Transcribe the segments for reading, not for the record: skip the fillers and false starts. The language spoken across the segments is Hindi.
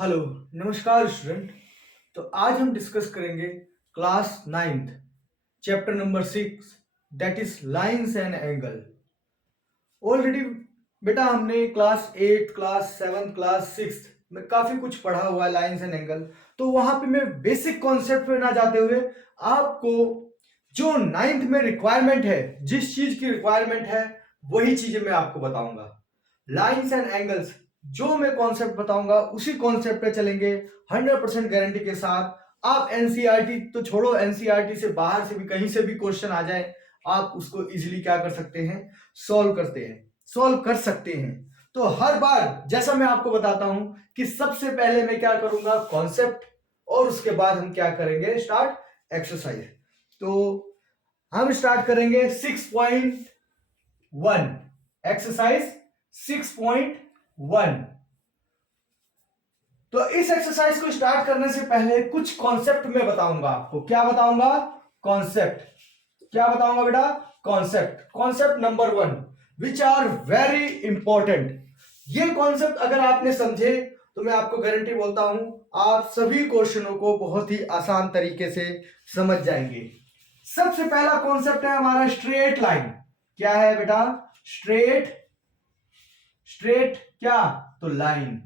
हेलो, नमस्कार स्टूडेंट। तो आज हम डिस्कस करेंगे class ninth chapter number 6 that his lines and angle. Already बेटा हमने क्लास 8, क्लास 7, क्लास 6 में काफी कुछ पढ़ा हुआ है लाइंस एंड एंगल। तो वहां पे मैं बेसिक कॉन्सेप्ट पे ना जाते हुए आपको जो नाइन्थ में रिक्वायरमेंट है, जिस चीज की रिक्वायरमेंट है वही चीजें मैं आपको बताऊंगा। लाइंस एंड एंगल्स जो मैं कॉन्सेप्ट बताऊंगा उसी कॉन्सेप्ट पे चलेंगे 100% गारंटी के साथ। आप एनसीईआरटी तो छोड़ो, एनसीईआरटी से बाहर से भी कहीं से भी क्वेश्चन आ जाए आप उसको इजीली क्या कर सकते हैं, सॉल्व कर सकते हैं। तो हर बार जैसा मैं आपको बताता हूं कि सबसे पहले मैं क्या करूंगा, कॉन्सेप्ट, और उसके बाद हम क्या करेंगे, स्टार्ट एक्सरसाइज। तो हम स्टार्ट करेंगे 6.1 एक्सरसाइज 6.1। तो इस एक्सरसाइज को स्टार्ट करने से पहले कुछ कॉन्सेप्ट में बताऊंगा आपको। क्या बताऊंगा? कॉन्सेप्ट। क्या बताऊंगा बेटा? Concept. Concept number 1 which are very important. ये कॉन्सेप्ट अगर आपने समझे तो मैं आपको गारंटी बोलता हूं आप सभी क्वेश्चनों को बहुत ही आसान तरीके से समझ जाएंगे। सबसे पहला कॉन्सेप्ट है हमारा स्ट्रेट लाइन। क्या है बेटा? स्ट्रेट। स्ट्रेट क्या? तो लाइन।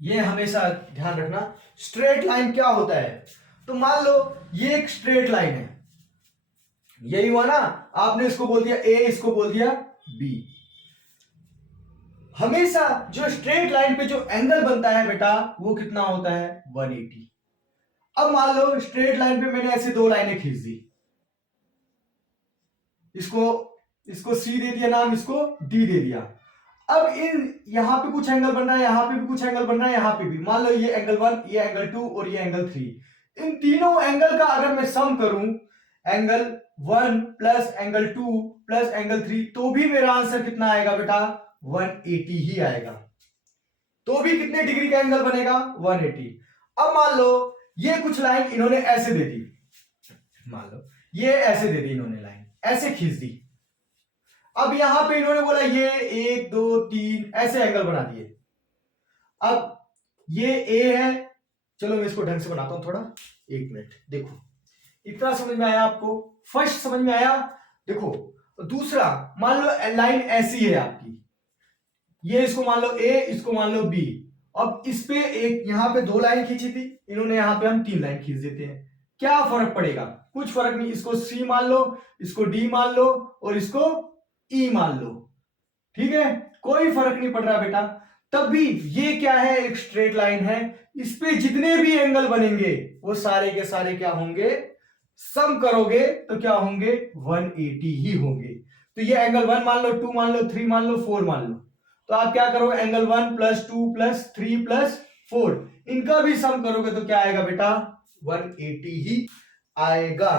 ये हमेशा ध्यान रखना। स्ट्रेट लाइन क्या होता है? तो मान लो ये एक स्ट्रेट लाइन है, यही हुआ ना, आपने इसको बोल दिया ए, इसको बोल दिया बी। हमेशा जो स्ट्रेट लाइन पे जो एंगल बनता है बेटा वो कितना होता है? 180। अब मान लो स्ट्रेट लाइन पे मैंने ऐसे दो लाइनें खींच दी, इसको इसको सी दे दिया नाम, इसको डी दे दिया। अब इन यहां पे कुछ एंगल बन रहा है, यहां पे भी कुछ एंगल बन रहा है, यहां पे भी। मान लो ये एंगल 1, ये एंगल 2 और ये एंगल 3। इन तीनों एंगल का अगर मैं सम करूं, angle 1 plus angle 2 plus angle 3, तो भी मेरा आंसर कितना आएगा बेटा? 180 ही आएगा। तो भी कितने डिग्री का एंगल बनेगा? 180। अब मान लो ये कुछ लाइन इन्होंने ऐसे दे दी, मान लो ये ऐसे दे दी, इन्होंने लाइन ऐसे खींच दी। अब यहां पे इन्होंने बोला ये 1 2 3 ऐसे एंगल बना दिए। अब ये ए है, चलो मैं इसको ढंग से बनाता हूं थोड़ा, एक मिनट। देखो इतना समझ में आया आपको? फर्स्ट समझ में आया? देखो दूसरा, मान लो लाइन ऐसी है आपकी, ये इसको मान लो ए, इसको मान लो बी। अब इस पे एक यहां पे दो लाइन खींची थी इन्होंने, यहां पे हम तीन लाइन खींच देते हैं। क्या फर्क पड़ेगा? कुछ फर्क नहीं। इसको सी मान लो, इसको डी मान लो और इसको ई मान लो, ठीक है, कोई फर्क नहीं पड़ रहा बेटा। तब भी ये क्या है? एक स्ट्रेट लाइन है। इस पे जितने भी एंगल बनेंगे वो सारे के सारे क्या होंगे? सम करोगे तो क्या होंगे? 180 ही होंगे। तो ये एंगल 1 मान लो, 2 मान लो, 3 मान लो, 4 मान लो। तो आप क्या करोगे? एंगल 1 प्लस 2 प्लस 3 प्लस 4, इनका भी सम करोगे तो क्या आएगा बेटा? 180 ही आएगा।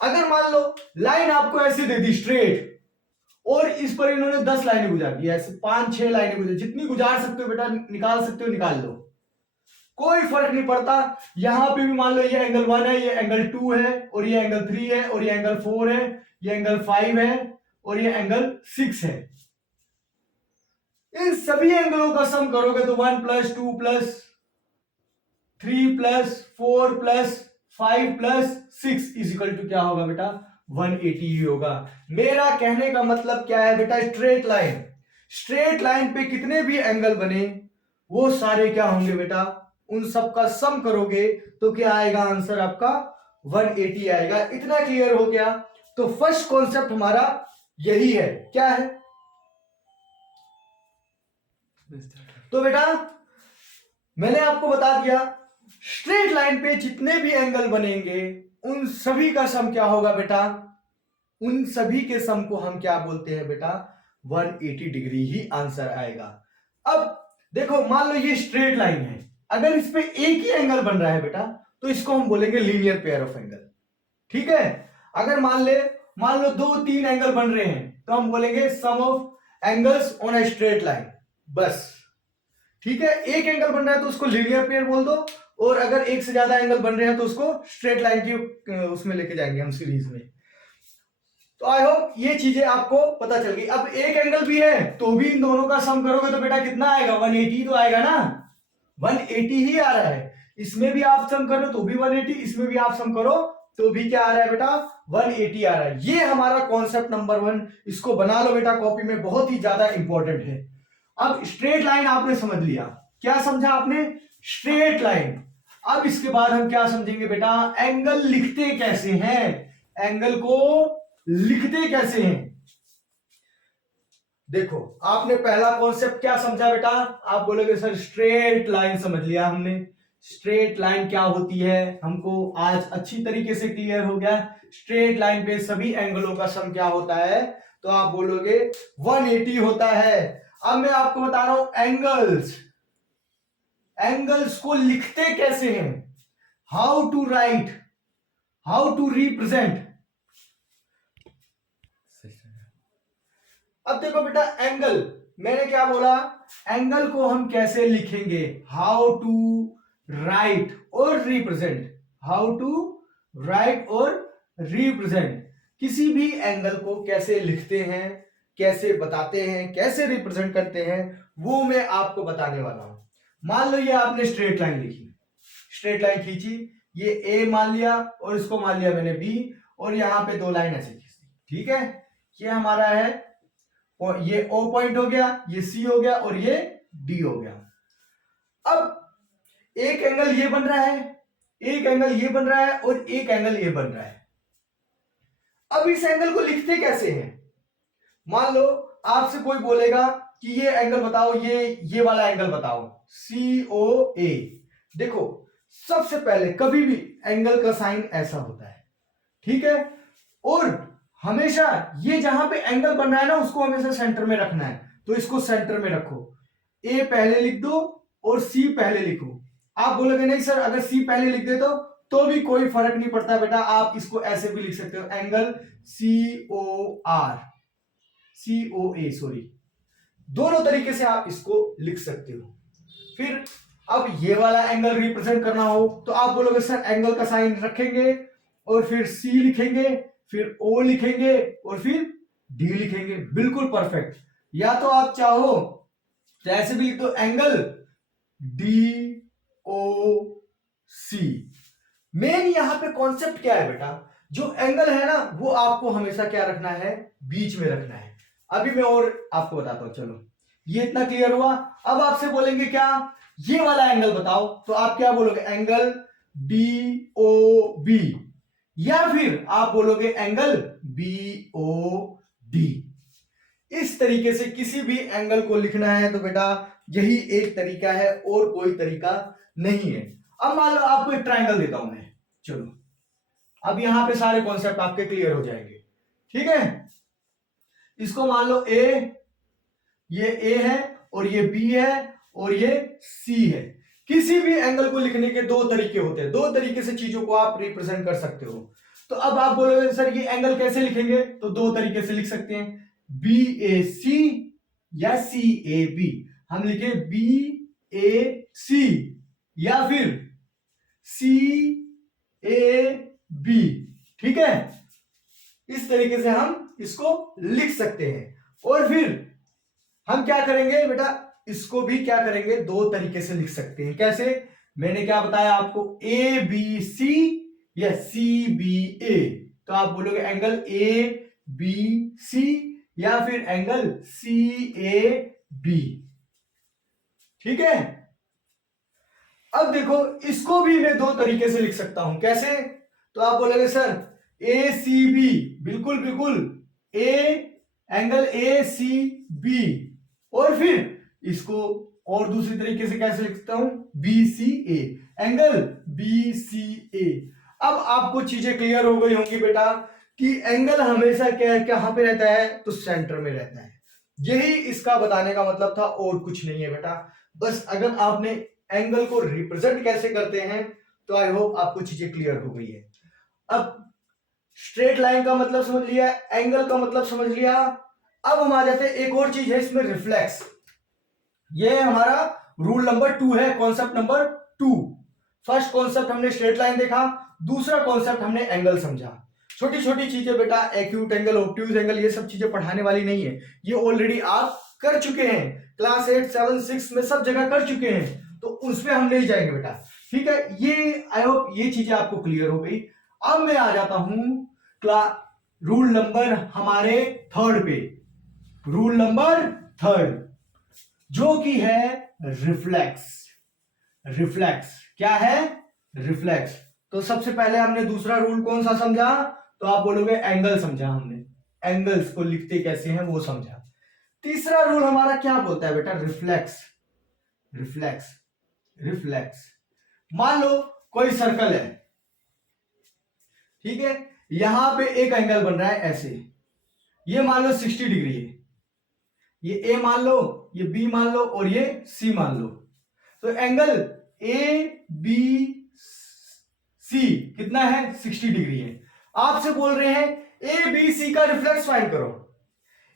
अगर मान लो लाइन आपको ऐसे दे दी स्ट्रेट, और इस पर इन्होंने 10 लाइनें गुजार दी, ऐसे 5-6 लाइनें गुजार, जितनी गुजार सकते हो बेटा, निकाल सकते हो निकाल लो, कोई फर्क नहीं पड़ता। यहां पे भी मान लो ये एंगल 1 है, ये एंगल 2 है, और ये एंगल 3 है, और ये एंगल 4 है, ये एंगल 5 है, और ये एंगल 6 है। इन सभी एंगलों का सम करोगे तो 1 plus 2 plus 3 plus 4 plus 5 plus 6 is equal to क्या होगा बेटा? 180 ही होगा। मेरा कहने का मतलब क्या है बेटा? Straight line. स्ट्रेट लाइन पे कितने भी एंगल बने वो सारे क्या होंगे बेटा? उन सब का सम करोगे तो क्या आएगा? आंसर आपका 180 आएगा। इतना क्लियर हो गया? तो फर्स्ट कॉन्सेप्ट हमारा यही है। क्या है? तो बेटा मैंने आपको बता दिया, स्ट्रेट लाइन पे जितने भी एंगल बनेंगे उन सभी का सम क्या होगा बेटा? उन सभी के सम को हम क्या बोलते हैं बेटा? 180 डिग्री ही आंसर आएगा। अब देखो मान लो ये स्ट्रेट लाइन है, अगर इस पे एक ही एंगल बन रहा है बेटा तो इसको हम बोलेंगे लीनियर पेयर ऑफ एंगल, ठीक है। अगर मान लो 2-3 एंगल बन रहे हैं तो हम बोलेंगे some of angles on a straight line, बस, ठीक है। एक एंगल बन रहा है तो उसको लीनियर पेयर बोल दो, और अगर एक से ज्यादा एंगल बन रहे हैं तो उसको स्ट्रेट लाइन की उसमें लेके जाएंगे हम सीरीज में। तो आई होप ये चीजें आपको पता चल गई। अब एक एंगल भी है तो भी इन दोनों का सम करोगे तो बेटा कितना आएगा? 180 तो आएगा ना। 180 ही आ रहा है। इसमें भी आप सम करो तो भी 180, इसमें भी आप सम करो तो भी क्या आ रहा है बेटा 180 आ रहा है। ये हमारा कॉन्सेप्ट नंबर 1, इसको बना लो बेटा कॉपी में, बहुत ही ज्यादा इंपॉर्टेंट है। अब स्ट्रेट लाइन आपने समझ लिया, क्या समझा आपने? Straight line. अब इसके बाद हम क्या समझेंगे बेटा, एंगल लिखते कैसे हैं, एंगल को लिखते कैसे हैं। देखो आपने पहला कॉन्सेप्ट क्या समझा बेटा, आप बोलोगे सर स्ट्रेट लाइन समझ लिया हमने। स्ट्रेट लाइन क्या होती है हमको आज अच्छी तरीके से क्लियर हो गया। स्ट्रेट लाइन पे सभी एंगलों का सम क्या होता है, तो आप बोलोगे 180 होता है। अब मैं आपको बता रहा हूं एंगल्स, एंगल्स को लिखते कैसे हैं, how to write, how to represent. अब देखो बेटा एंगल, मैंने क्या बोला, एंगल को हम कैसे लिखेंगे, हाउ टू राइट और रिप्रेजेंट, हाउ टू राइट और रिप्रेजेंट। किसी भी एंगल को कैसे लिखते हैं, कैसे बताते हैं, कैसे रिप्रेजेंट करते हैं, वो मैं आपको बताने वाला हूं। मान लो ये आपने स्ट्रेट लाइन लिखी, स्ट्रेट लाइन खींची, ये ए मान लिया और इसको मान लिया मैंने बी, और यहां पे दो लाइन ऐसे खींच दी, ठीक है। ये हमारा है, और ये O पॉइंट हो गया, ये C हो गया और ये D हो गया। अब एक एंगल ये बन रहा है, एक एंगल ये बन रहा है और एक एंगल ये बन रहा है। अब इस एंगल को लिखते कैसे हैं, मान लो आपसे कोई बोलेगा कि ये एंगल बताओ, ये वाला एंगल बताओ, COA। देखो सबसे पहले कभी भी एंगल का साइन ऐसा होता है, ठीक है, और हमेशा ये जहां पे एंगल बन रहा है ना उसको हमेशा सेंटर में रखना है, तो इसको सेंटर में रखो। ए पहले लिख दो और सी पहले लिखो। आप बोलोगे नहीं सर अगर सी पहले लिख दे तो भी कोई फर्क नहीं पड़ता बेटा, आप इसको ऐसे भी लिख सकते हो, एंगल COA सॉरी, दोनों तरीके से आप इसको लिख सकते हो। फिर अब ये वाला एंगल रिप्रेजेंट करना हो तो आप बोलोगे सर एंगल का साइन रखेंगे और फिर सी लिखेंगे, फिर O लिखेंगे और फिर D लिखेंगे, बिल्कुल परफेक्ट। या तो आप चाहो तो ऐसे भी लिख दो, एंगल DOC। मेन यहां पे कॉन्सेप्ट क्या है बेटा, जो एंगल है ना वो आपको हमेशा क्या रखना है, बीच में रखना है। अभी मैं और आपको बताता हूं, चलो ये इतना क्लियर हुआ। अब आपसे बोलेंगे क्या, ये वाला एंगल बताओ, तो आप क्या बोलोगे, एंगल DOB, या फिर आप बोलोगे एंगल BOD। इस तरीके से किसी भी एंगल को लिखना है तो बेटा यही एक तरीका है, और कोई तरीका नहीं है। अब मान लो आपको एक ट्रायंगल देता हूं मैं, चलो अब यहां पे सारे कॉन्सेप्ट आपके क्लियर हो जाएंगे, ठीक है। इसको मान लो ये A है और ये B है और ये C है। किसी भी एंगल को लिखने के दो तरीके होते हैं, दो तरीके से चीजों को आप रिप्रेजेंट कर सकते हो। तो अब आप बोलोगे सर ये एंगल कैसे लिखेंगे, तो दो तरीके से लिख सकते हैं, BAC या CAB। हम लिखे BAC या फिर CAB, ठीक है। इस तरीके से हम इसको लिख सकते हैं। और फिर हम क्या करेंगे बेटा, इसको भी क्या करेंगे, दो तरीके से लिख सकते हैं। कैसे, मैंने क्या बताया आपको, ABC या CBA। तो आप बोलोगे एंगल ABC या फिर एंगल CAB, ठीक है। अब देखो इसको भी मैं दो तरीके से लिख सकता हूं, कैसे, तो आप बोलोगे सर ACB, बिल्कुल बिल्कुल, एंगल ACB, और फिर इसको और दूसरी तरीके से कैसे लिखता हूं, BCA, एंगल BCA। अब आपको चीजें क्लियर हो गई होंगी बेटा कि एंगल हमेशा कहां पे रहता है, तो सेंटर में रहता है। यही इसका बताने का मतलब था, और कुछ नहीं है बेटा। बस अगर आपने एंगल को रिप्रेजेंट कैसे करते हैं तो आई होप आपको चीजें क्लियर हो गई है। अब स्ट्रेट लाइन का मतलब समझ लिया, एंगल का मतलब समझ लिया। अब हम आ जाते हैं, एक और चीज है इसमें, रिफ्लेक्स। ये हमारा रूल नंबर 2 है, कॉन्सेप्ट नंबर 2। फर्स्ट कॉन्सेप्ट हमने स्ट्रेट लाइन देखा, दूसरा कॉन्सेप्ट हमने एंगल समझा। छोटी छोटी चीजें बेटा, एक्यूट एंगल, ऑब्ट्यूज एंगल, ये सब चीजें पढ़ाने वाली नहीं है, ये ऑलरेडी आप कर चुके हैं, क्लास 8, 7, 6 में सब जगह कर चुके हैं। तो उसमें हम नहीं जाएंगे बेटा, ठीक है। ये आई होप ये चीजें आपको क्लियर हो गई। अब मैं आ जाता हूं रूल नंबर हमारे थर्ड पे, रूल नंबर थर्ड, जो कि है रिफ्लेक्स। रिफ्लेक्स क्या है? रिफ्लेक्स। तो सबसे पहले हमने दूसरा रूल कौन सा समझा? तो आप बोलोगे एंगल समझा हमने, एंगल्स को लिखते कैसे हैं वो समझा। तीसरा रूल हमारा क्या बोलता है बेटा? रिफ्लेक्स। रिफ्लेक्स रिफ्लेक्स मान लो कोई सर्कल है, ठीक है, यहां पे एक एंगल बन रहा है ऐसे, ये मान लो 60 डिग्री है, ये ए मान लो, ये बी मान लो और ये सी मान लो। तो एंगल ए बी सी कितना है? 60 डिग्री है। आपसे बोल रहे हैं ए बी सी का रिफ्लेक्स फाइंड करो,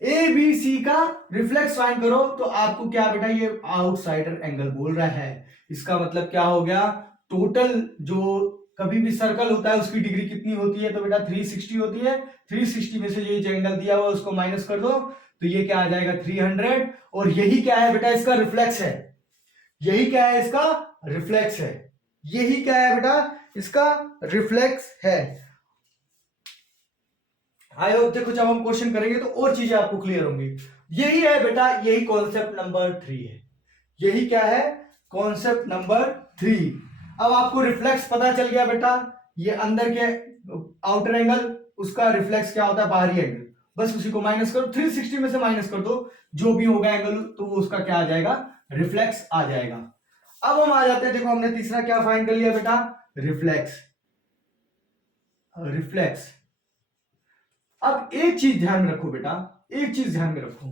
ए बी सी का रिफ्लेक्स फाइंड करो। तो आपको क्या बेटा, ये आउटसाइडर एंगल बोल रहा है। इसका मतलब क्या हो गया? टोटल जो कभी भी सर्कल होता है उसकी डिग्री कितनी होती है? तो बेटा 360 होती है। 360 में से ये जो एंगल दिया हुआ उसको माइनस कर दो, तो ये क्या आ जाएगा? 300। और यही क्या है बेटा? इसका रिफ्लेक्स है। यही क्या है? इसका रिफ्लेक्स है। यही क्या है बेटा? इसका रिफ्लेक्स है। आई होप देखो जब हम क्वेश्चन करेंगे तो और चीजें आपको क्लियर होंगी। यही है बेटा, यही कॉन्सेप्ट नंबर 3 है। यही क्या है? Concept number 3। अब आपको रिफ्लेक्स पता चल गया बेटा, ये अंदर के आउटर एंगल, उसका रिफ्लेक्स क्या होता है? बाहरी एंगल। बस उसी को माइनस करो, 360 में से माइनस कर दो, जो भी होगा एंगल तो वो उसका क्या आ जाएगा? रिफ्लेक्स आ जाएगा। अब हम आ जाते हैं, देखो हमने तीसरा क्या फाइंड कर लिया बेटा? रिफ्लेक्स। रिफ्लेक्स। अब एक चीज ध्यान में रखो बेटा, एक चीज ध्यान में रखो,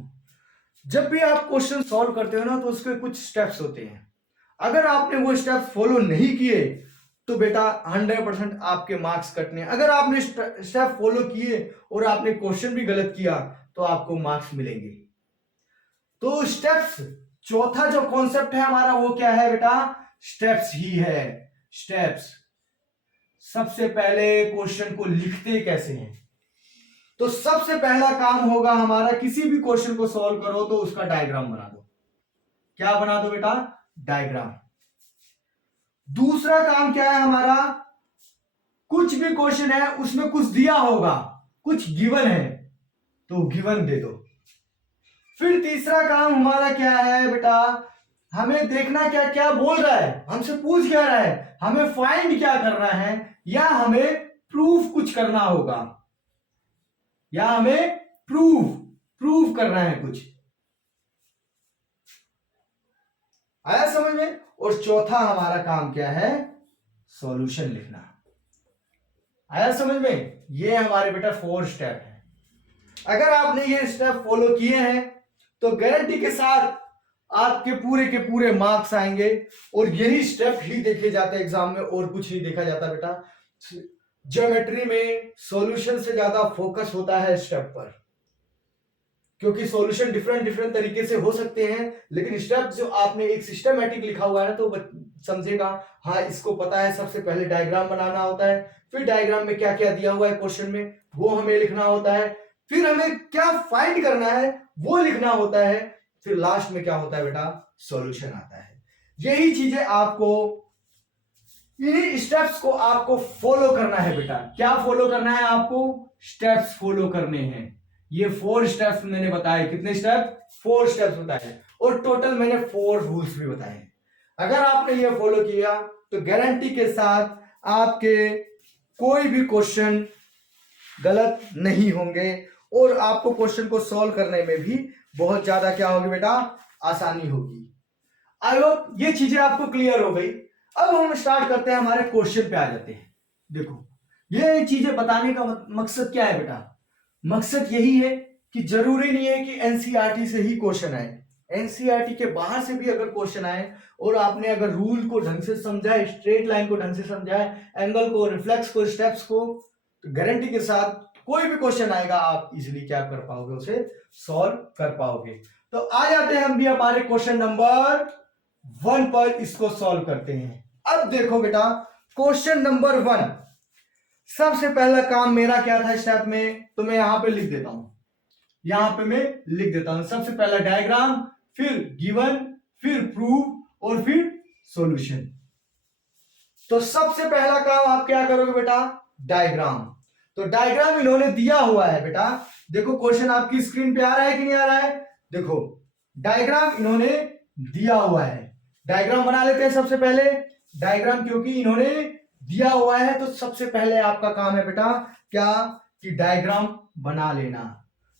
जब भी आप क्वेश्चन सॉल्व करते हो ना तो उसके कुछ स्टेप्स होते हैं। अगर आपने वो स्टेप्स फॉलो नहीं किए तो बेटा 100% आपके मार्क्स कटने। अगर आपने स्टेप फॉलो किए और आपने क्वेश्चन भी गलत किया तो आपको मार्क्स मिलेंगे। तो स्टेप्स, चौथा जो कॉन्सेप्ट है हमारा वो क्या है बेटा? स्टेप्स ही है। स्टेप्स। सबसे पहले क्वेश्चन को लिखते कैसे हैं? तो सबसे पहला काम होगा हमारा, किसी भी क्वेश्चन को सॉल्व करो तो उसका डायग्राम बना दो। क्या बना दो बेटा? डायग्राम। दूसरा काम क्या है हमारा? कुछ भी क्वेश्चन है उसमें कुछ दिया होगा, कुछ गिवन है तो गिवन दे दो। फिर तीसरा काम हमारा क्या है बेटा? हमें देखना क्या क्या बोल रहा है, हमसे पूछ क्या रहा है, हमें फाइंड क्या करना है, या हमें प्रूफ कुछ करना होगा, या हमें प्रूफ करना है कुछ। आया समझ में? और चौथा हमारा काम क्या है? सॉल्यूशन लिखना। आया समझ में? ये हमारे बेटा 4 स्टेप है। अगर आपने ये स्टेप फॉलो किए हैं तो गारंटी के साथ आपके पूरे के पूरे मार्क्स आएंगे। और यही स्टेप ही देखे जाते हैं एग्जाम में, और कुछ नहीं देखा जाता बेटा। ज्योमेट्री में सॉल्यूशन से ज्यादा फोकस होता है स्टेप पर, क्योंकि सॉल्यूशन डिफरेंट तरीके से हो सकते हैं, लेकिन स्टेप जो आपने एक सिस्टमैटिक लिखा हुआ है ना तो समझेगा हाँ इसको पता है। सबसे पहले डायग्राम बनाना होता है, फिर डायग्राम में क्या क्या दिया हुआ है क्वेश्चन में वो हमें लिखना होता है, फिर हमें क्या फाइंड करना है वो लिखना होता है, फिर लास्ट में क्या होता है बेटा? सॉल्यूशन आता है। यही चीजें आपको, इन्हीं स्टेप्स को आपको फॉलो करना है बेटा। क्या फॉलो करना है आपको? स्टेप्स फॉलो करने हैं। ये 4 स्टेप्स मैंने बताए। कितने स्टेप? 4 स्टेप्स बताए। और टोटल मैंने 4 रूल्स भी बताए। अगर आपने ये फॉलो किया तो गारंटी के साथ आपके कोई भी क्वेश्चन गलत नहीं होंगे, और आपको क्वेश्चन को सॉल्व करने में भी बहुत ज्यादा क्या होगी बेटा? आसानी होगी। आई होप ये चीजें आपको क्लियर हो गई। अब हम स्टार्ट करते हैं, हमारे क्वेश्चन पे आ जाते हैं। देखो ये चीजें बताने का मकसद क्या है बेटा? मकसद यही है कि जरूरी नहीं है कि एनसीईआरटी से ही क्वेश्चन आए, एनसीईआरटी के बाहर से भी अगर क्वेश्चन आए और आपने अगर रूल को ढंग से समझा है, स्ट्रेट लाइन को ढंग से समझा है, एंगल को, रिफ्लेक्स को, स्टेप्स को, तो गारंटी के साथ कोई भी क्वेश्चन आएगा आप इजीली क्या कर पाओगे? उसे सॉल्व कर पाओगे। तो आ जाते हैं हम भी हमारे क्वेश्चन नंबर 1 पर, इसको सॉल्व करते हैं। अब देखो बेटा क्वेश्चन नंबर 1, सबसे पहला काम मेरा क्या था स्टेप में, तो मैं यहां पे लिख देता हूं, यहां पे मैं लिख देता हूं। सबसे पहला डायग्राम, फिर गिवन, फिर प्रूफ और फिर सॉल्यूशन। तो सबसे पहला काम आप क्या करोगे बेटा, डायग्राम। तो डायग्राम इन्होंने दिया हुआ है बेटा, देखो क्वेश्चन आपकी स्क्रीन पे आ रहा है कि नहीं आ रहा है, देखो डायग्राम इन्होंने दिया हुआ है। डायग्राम बना लेते हैं सबसे पहले। डायग्राम क्योंकि इन्होंने दिया हुआ है तो सबसे पहले आपका काम है बेटा क्या, कि डायग्राम बना लेना।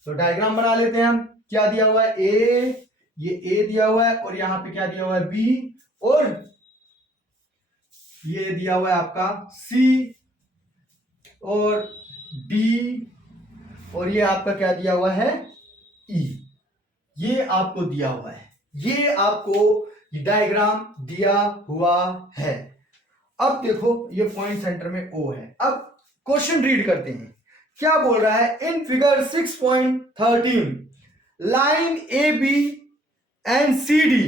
तो डायग्राम बना लेते हैं हम। क्या दिया हुआ है, ए, ये ए दिया हुआ है और यहां पे क्या दिया हुआ है, बी, और ये दिया हुआ है आपका सी और डी, और ये आपका क्या दिया हुआ है, ई। ये आपको दिया हुआ है, ये आपको डायग्राम दिया हुआ है। अब देखो ये पॉइंट सेंटर में ओ है। अब क्वेश्चन रीड करते हैं, क्या बोल रहा है, in figure 6.13 line A B and C D,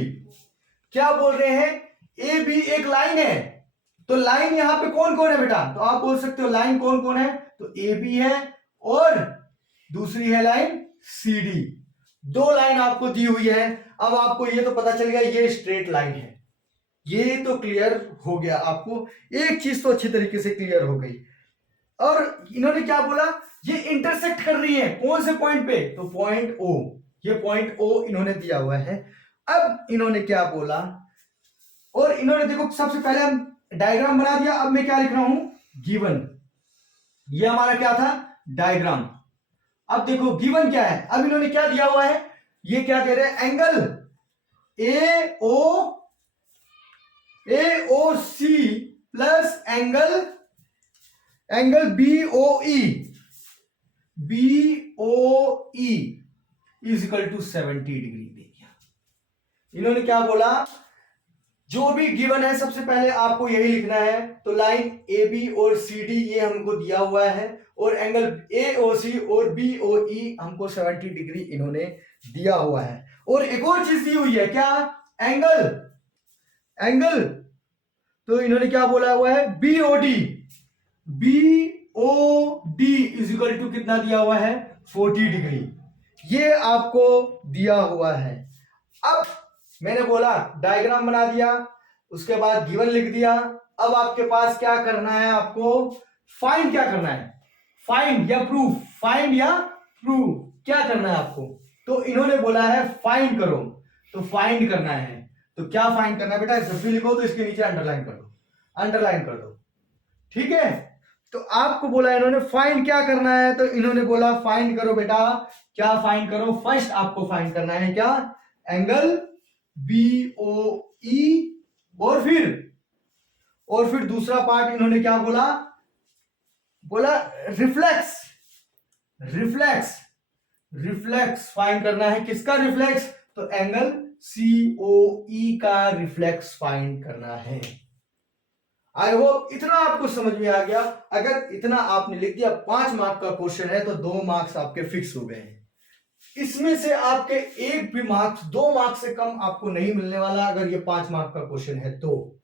क्या बोल रहे हैं, ए बी एक लाइन है, तो लाइन यहां पे कौन कौन है बेटा, तो आप बोल सकते हो लाइन कौन कौन है, तो ए बी है और दूसरी है लाइन सी डी। दो लाइन आपको दी हुई है। अब आपको ये तो पता चल गया ये स्ट्रेट लाइन है, ये तो क्लियर हो गया, आपको एक चीज तो अच्छी तरीके से क्लियर हो गई। और इन्होंने क्या बोला, ये इंटरसेक्ट कर रही है कौन से पॉइंट पे, तो पॉइंट ओ, ये पॉइंट ओ इन्होंने दिया हुआ है। अब इन्होंने क्या बोला, और इन्होंने देखो सबसे पहले हम डायग्राम बना दिया। अब मैं क्या लिख रहा हूं, गिवन, ये हमारा क्या था, डायग्राम। अब देखो गिवन क्या है, अब इन्होंने क्या दिया हुआ है, ये क्या दे रहे हैं, angle A O C plus angle B O E is equal to 70 degree दे दिया। इन्होंने क्या बोला, जो भी गिवन है सबसे पहले आपको यही लिखना है। तो लाइन ए बी और सी डी ये हमको दिया हुआ है, और एंगल ए ओ सी और बी ओ ई हमको 70 डिग्री इन्होंने दिया हुआ है। और एक और चीज दी हुई है, क्या, एंगल, तो इन्होंने क्या बोला हुआ है, B O D is equal to कितना दिया हुआ है, 40 डिग्री, ये आपको दिया हुआ है। अब मैंने बोला डायग्राम बना दिया, उसके बाद गिवन लिख दिया। अब आपके पास क्या करना है, आपको फाइंड क्या करना है, फाइंड या प्रूफ, फाइंड या प्रूफ क्या करना है आपको। तो इन्होंने बोला है फाइंड करो, तो फाइंड करना है। तो क्या फाइंड करना है बेटा, जब भी लिखो तो इसके नीचे अंडरलाइन कर दो, ठीक है। तो आपको बोला इन्होंने फाइंड क्या करना है, तो इन्होंने बोला फाइंड करो बेटा, क्या फाइंड करो, फर्स्ट आपको फाइंड करना है क्या, एंगल बी ओ ई, और फिर दूसरा पार्ट इन्होंने क्या बोला रिफ्लेक्स फाइंड करना है। किसका रिफ्लेक्स, तो एंगल सी ओ ई का रिफ्लेक्स फाइंड करना है। आई होप इतना आपको समझ में आ गया। अगर इतना आपने लिख दिया, 5 मार्क का क्वेश्चन है, तो 2 मार्क्स आपके फिक्स हो गए हैं। इसमें से आपके एक भी मार्क्स, 2 मार्क्स से कम आपको नहीं मिलने वाला, अगर ये 5 मार्क का क्वेश्चन है तो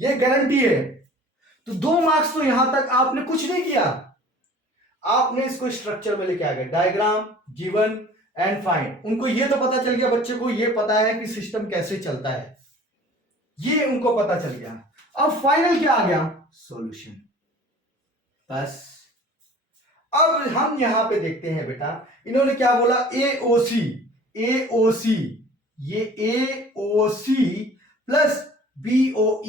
ये गारंटी है। तो 2 मार्क्स तो यहां तक आपने कुछ नहीं किया, आपने इसको स्ट्रक्चर में लेके आ गए, डायग्राम, गिवन एंड फाइंड। उनको ये तो पता चल गया, बच्चे को ये पता है कि सिस्टम कैसे चलता है, ये उनको पता चल गया। अब फाइनल क्या आ गया, सॉल्यूशन, बस। अब हम यहां पे देखते हैं बेटा, इन्होंने क्या बोला, ए ओ सी, ये ए O C plus B O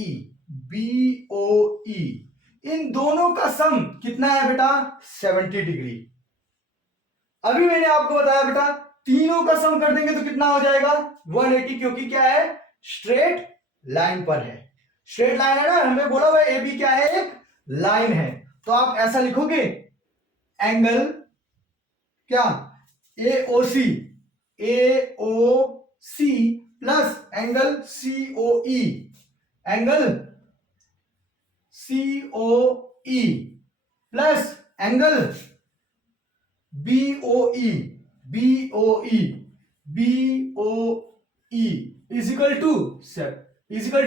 ई, इन दोनों का सम कितना है बेटा, 70 डिग्री। अभी मैंने आपको बताया बेटा, तीनों का सम कर देंगे तो कितना हो जाएगा, 180, क्योंकि क्या है, स्ट्रेट लाइन पर है, स्ट्रेट लाइन है ना, हमें बोला हुआ ए बी क्या है, एक लाइन है। तो आप ऐसा लिखोगे, एंगल क्या, A O C plus angle C O E plus angle B O E is equal to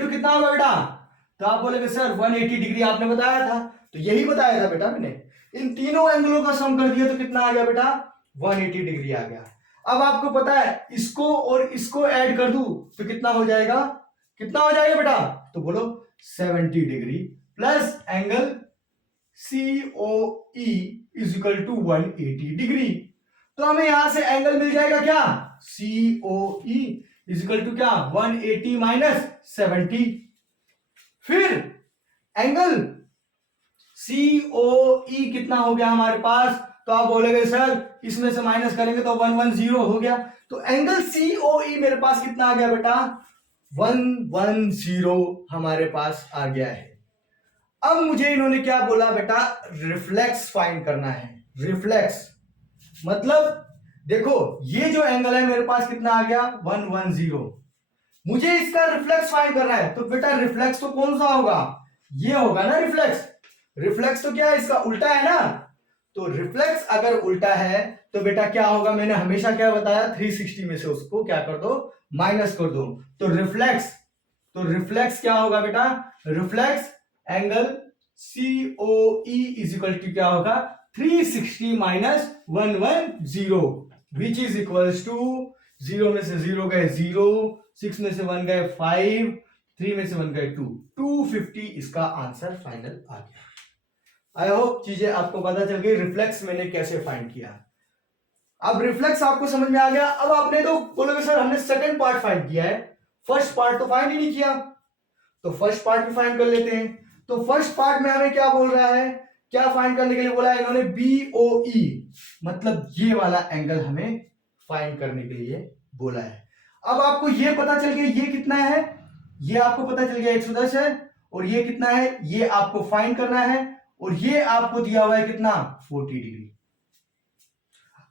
कितना होगा बेटा, तो आप बोलेंगे सर 180 डिग्री आपने बताया था, तो यही बताया था बेटा मैंने। इन तीनों एंगलों का सम कर दिया तो कितना आ गया बेटा, 180 डिग्री आ गया। अब आपको पता है इसको और इसको ऐड कर दूं तो कितना हो जाएगा, कितना हो जाएगा बेटा? तो बोलो 70 degree plus angle COE is equal to 180 degree. तो हमें यहां से एंगल मिल जाएगा क्या? COE इज इक्वल टू क्या? 180 माइनस 70। फिर एंगल COE कितना हो गया हमारे पास? तो आप बोलोगे सर इसमें से माइनस करेंगे तो 110 हो गया। तो एंगल COE मेरे पास कितना आ गया बेटा? 110 हमारे पास आ गया है। अब मुझे इन्होंने क्या बोला बेटा? रिफ्लेक्स फाइंड करना है। रिफ्लेक्स मतलब देखो ये जो एंगल है मेरे पास कितना आ गया? 110। मुझे इसका रिफ्लेक्स फाइंड करना है। तो बेटा रिफ्लेक्स तो कौन सा होगा? ये होगा ना रिफ्लेक्स। रिफ्लेक्स तो क्या है? इसका उल्टा है ना। तो रिफ्लेक्स अगर उल्टा है तो बेटा क्या होगा? मैंने हमेशा क्या बताया? 360 में से उसको क्या कर दो? माइनस कर दो। तो रिफ्लेक्स क्या होगा बेटा? Reflex angle COE is equal to क्या होगा? 360 minus 110 which is equals to 0 में से 0 गए 0, 6 में से 1 गए 5, 3 में से 1 गए 2, 250 इसका आंसर फाइनल आ गया। आई होप चीजें आपको पता चल गई रिफ्लेक्स मैंने कैसे फाइंड किया। अब रिफ्लेक्स आपको समझ में आ गया। अब आपने तो बोलोगे सर हमने सेकंड पार्ट फाइंड किया है, फर्स्ट पार्ट तो फाइंड ही नहीं किया। तो फर्स्ट पार्ट भी फाइंड कर लेते हैं। तो फर्स्ट पार्ट में हमें क्या बोल रहा है? क्या फाइंड करने के लिए बोला है इन्होंने? BOE मतलब ये वाला एंगल हमें फाइंड करने के लिए बोला है। अब आपको ये पता चल गया ये कितना है, ये आपको पता चल गया 110 है, और ये कितना है ये आपको फाइंड करना है, और ये आपको दिया हुआ है कितना? 40 डिग्री।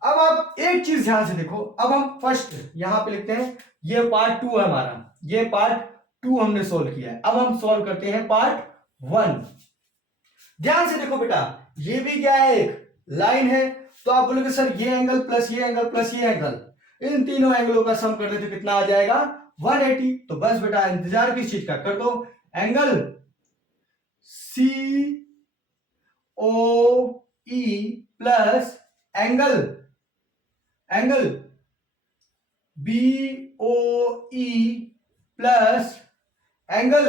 अब आप एक चीज ध्यान से देखो। अब हम फर्स्ट यहां पे लिखते हैं ये पार्ट 2 है हमारा, ये पार्ट 2 हमने सोल्व किया है। अब हम सोल्व करते हैं पार्ट 1। ध्यान से देखो बेटा ये भी क्या है? एक लाइन है। तो आप बोलोगे सर ये एंगल प्लस ये एंगल प्लस ये एंगल, इन तीनों एंगलों का सम कर दे तो कितना आ जाएगा? 180। तो बस बेटा इंतजार किस चीज का? कर दो angle COE plus angle BOE plus angle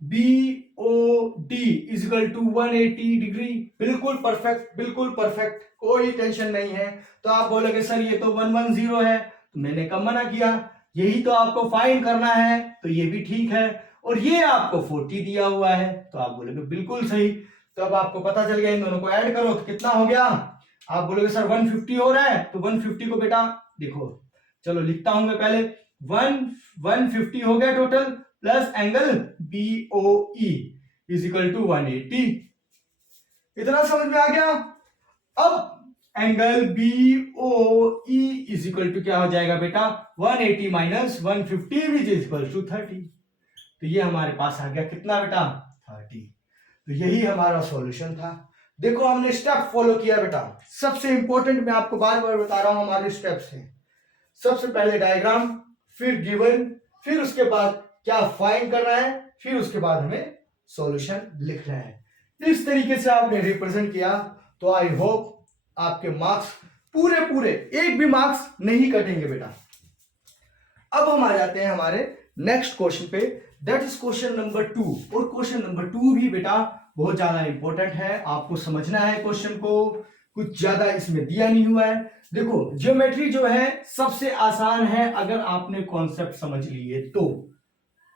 BOD is equal to 180 degree. बिल्कुल परफेक्ट, बिल्कुल परफेक्ट, कोई टेंशन नहीं है। तो आप बोलोगे सर ये तो 110 है, तो मैंने कब मना किया? यही तो आपको फाइंड करना है, तो ये भी ठीक है। और ये आपको 40 दिया हुआ है, तो आप बोलोगे बिल्कुल सही। तो अब आपको पता चल गया, इन दोनों को ऐड करो तो कितना हो गया? आप बोलोगे सर 150 हो रहा है, तो 150 को बेटा देखो, चलो लिखता हूं मैं पहले। 150 हो गया total, plus angle BOE is equal to 180। इतना समझ में आ गया? अब angle BOE is equal to क्या हो जाएगा बेटा? 180 minus 150 which is equal to 30। तो ये हमारे पास आ गया कितना बेटा? 30। तो यही हमारा सॉल्यूशन था। देखो हमने स्टेप फॉलो किया बेटा। सबसे इंपॉर्टेंट मैं आपको बार बार बता रहा हूं हमारे स्टेप्स हैं। सबसे पहले डायग्राम, फिर गिवन, फिर उसके बाद क्या फाइंड करना है, फिर उसके बाद हमें सॉल्यूशन लिखना है। इस तरीके से आपने रिप्रेजेंट किया तो आई होप आपके मार्क्स पूरे एक भी मार्क्स नहीं कटेंगे बेटा। अब हम आ जाते हैं हमारे नेक्स्ट क्वेश्चन पे, दैट इज क्वेश्चन नंबर 2। और क्वेश्चन नंबर 2 भी बेटा बहुत ज्यादा इंपॉर्टेंट है, आपको समझना है क्वेश्चन को, कुछ ज्यादा इसमें दिया नहीं हुआ है। देखो ज्योमेट्री जो है सबसे आसान है अगर आपने कॉन्सेप्ट समझ लिए तो,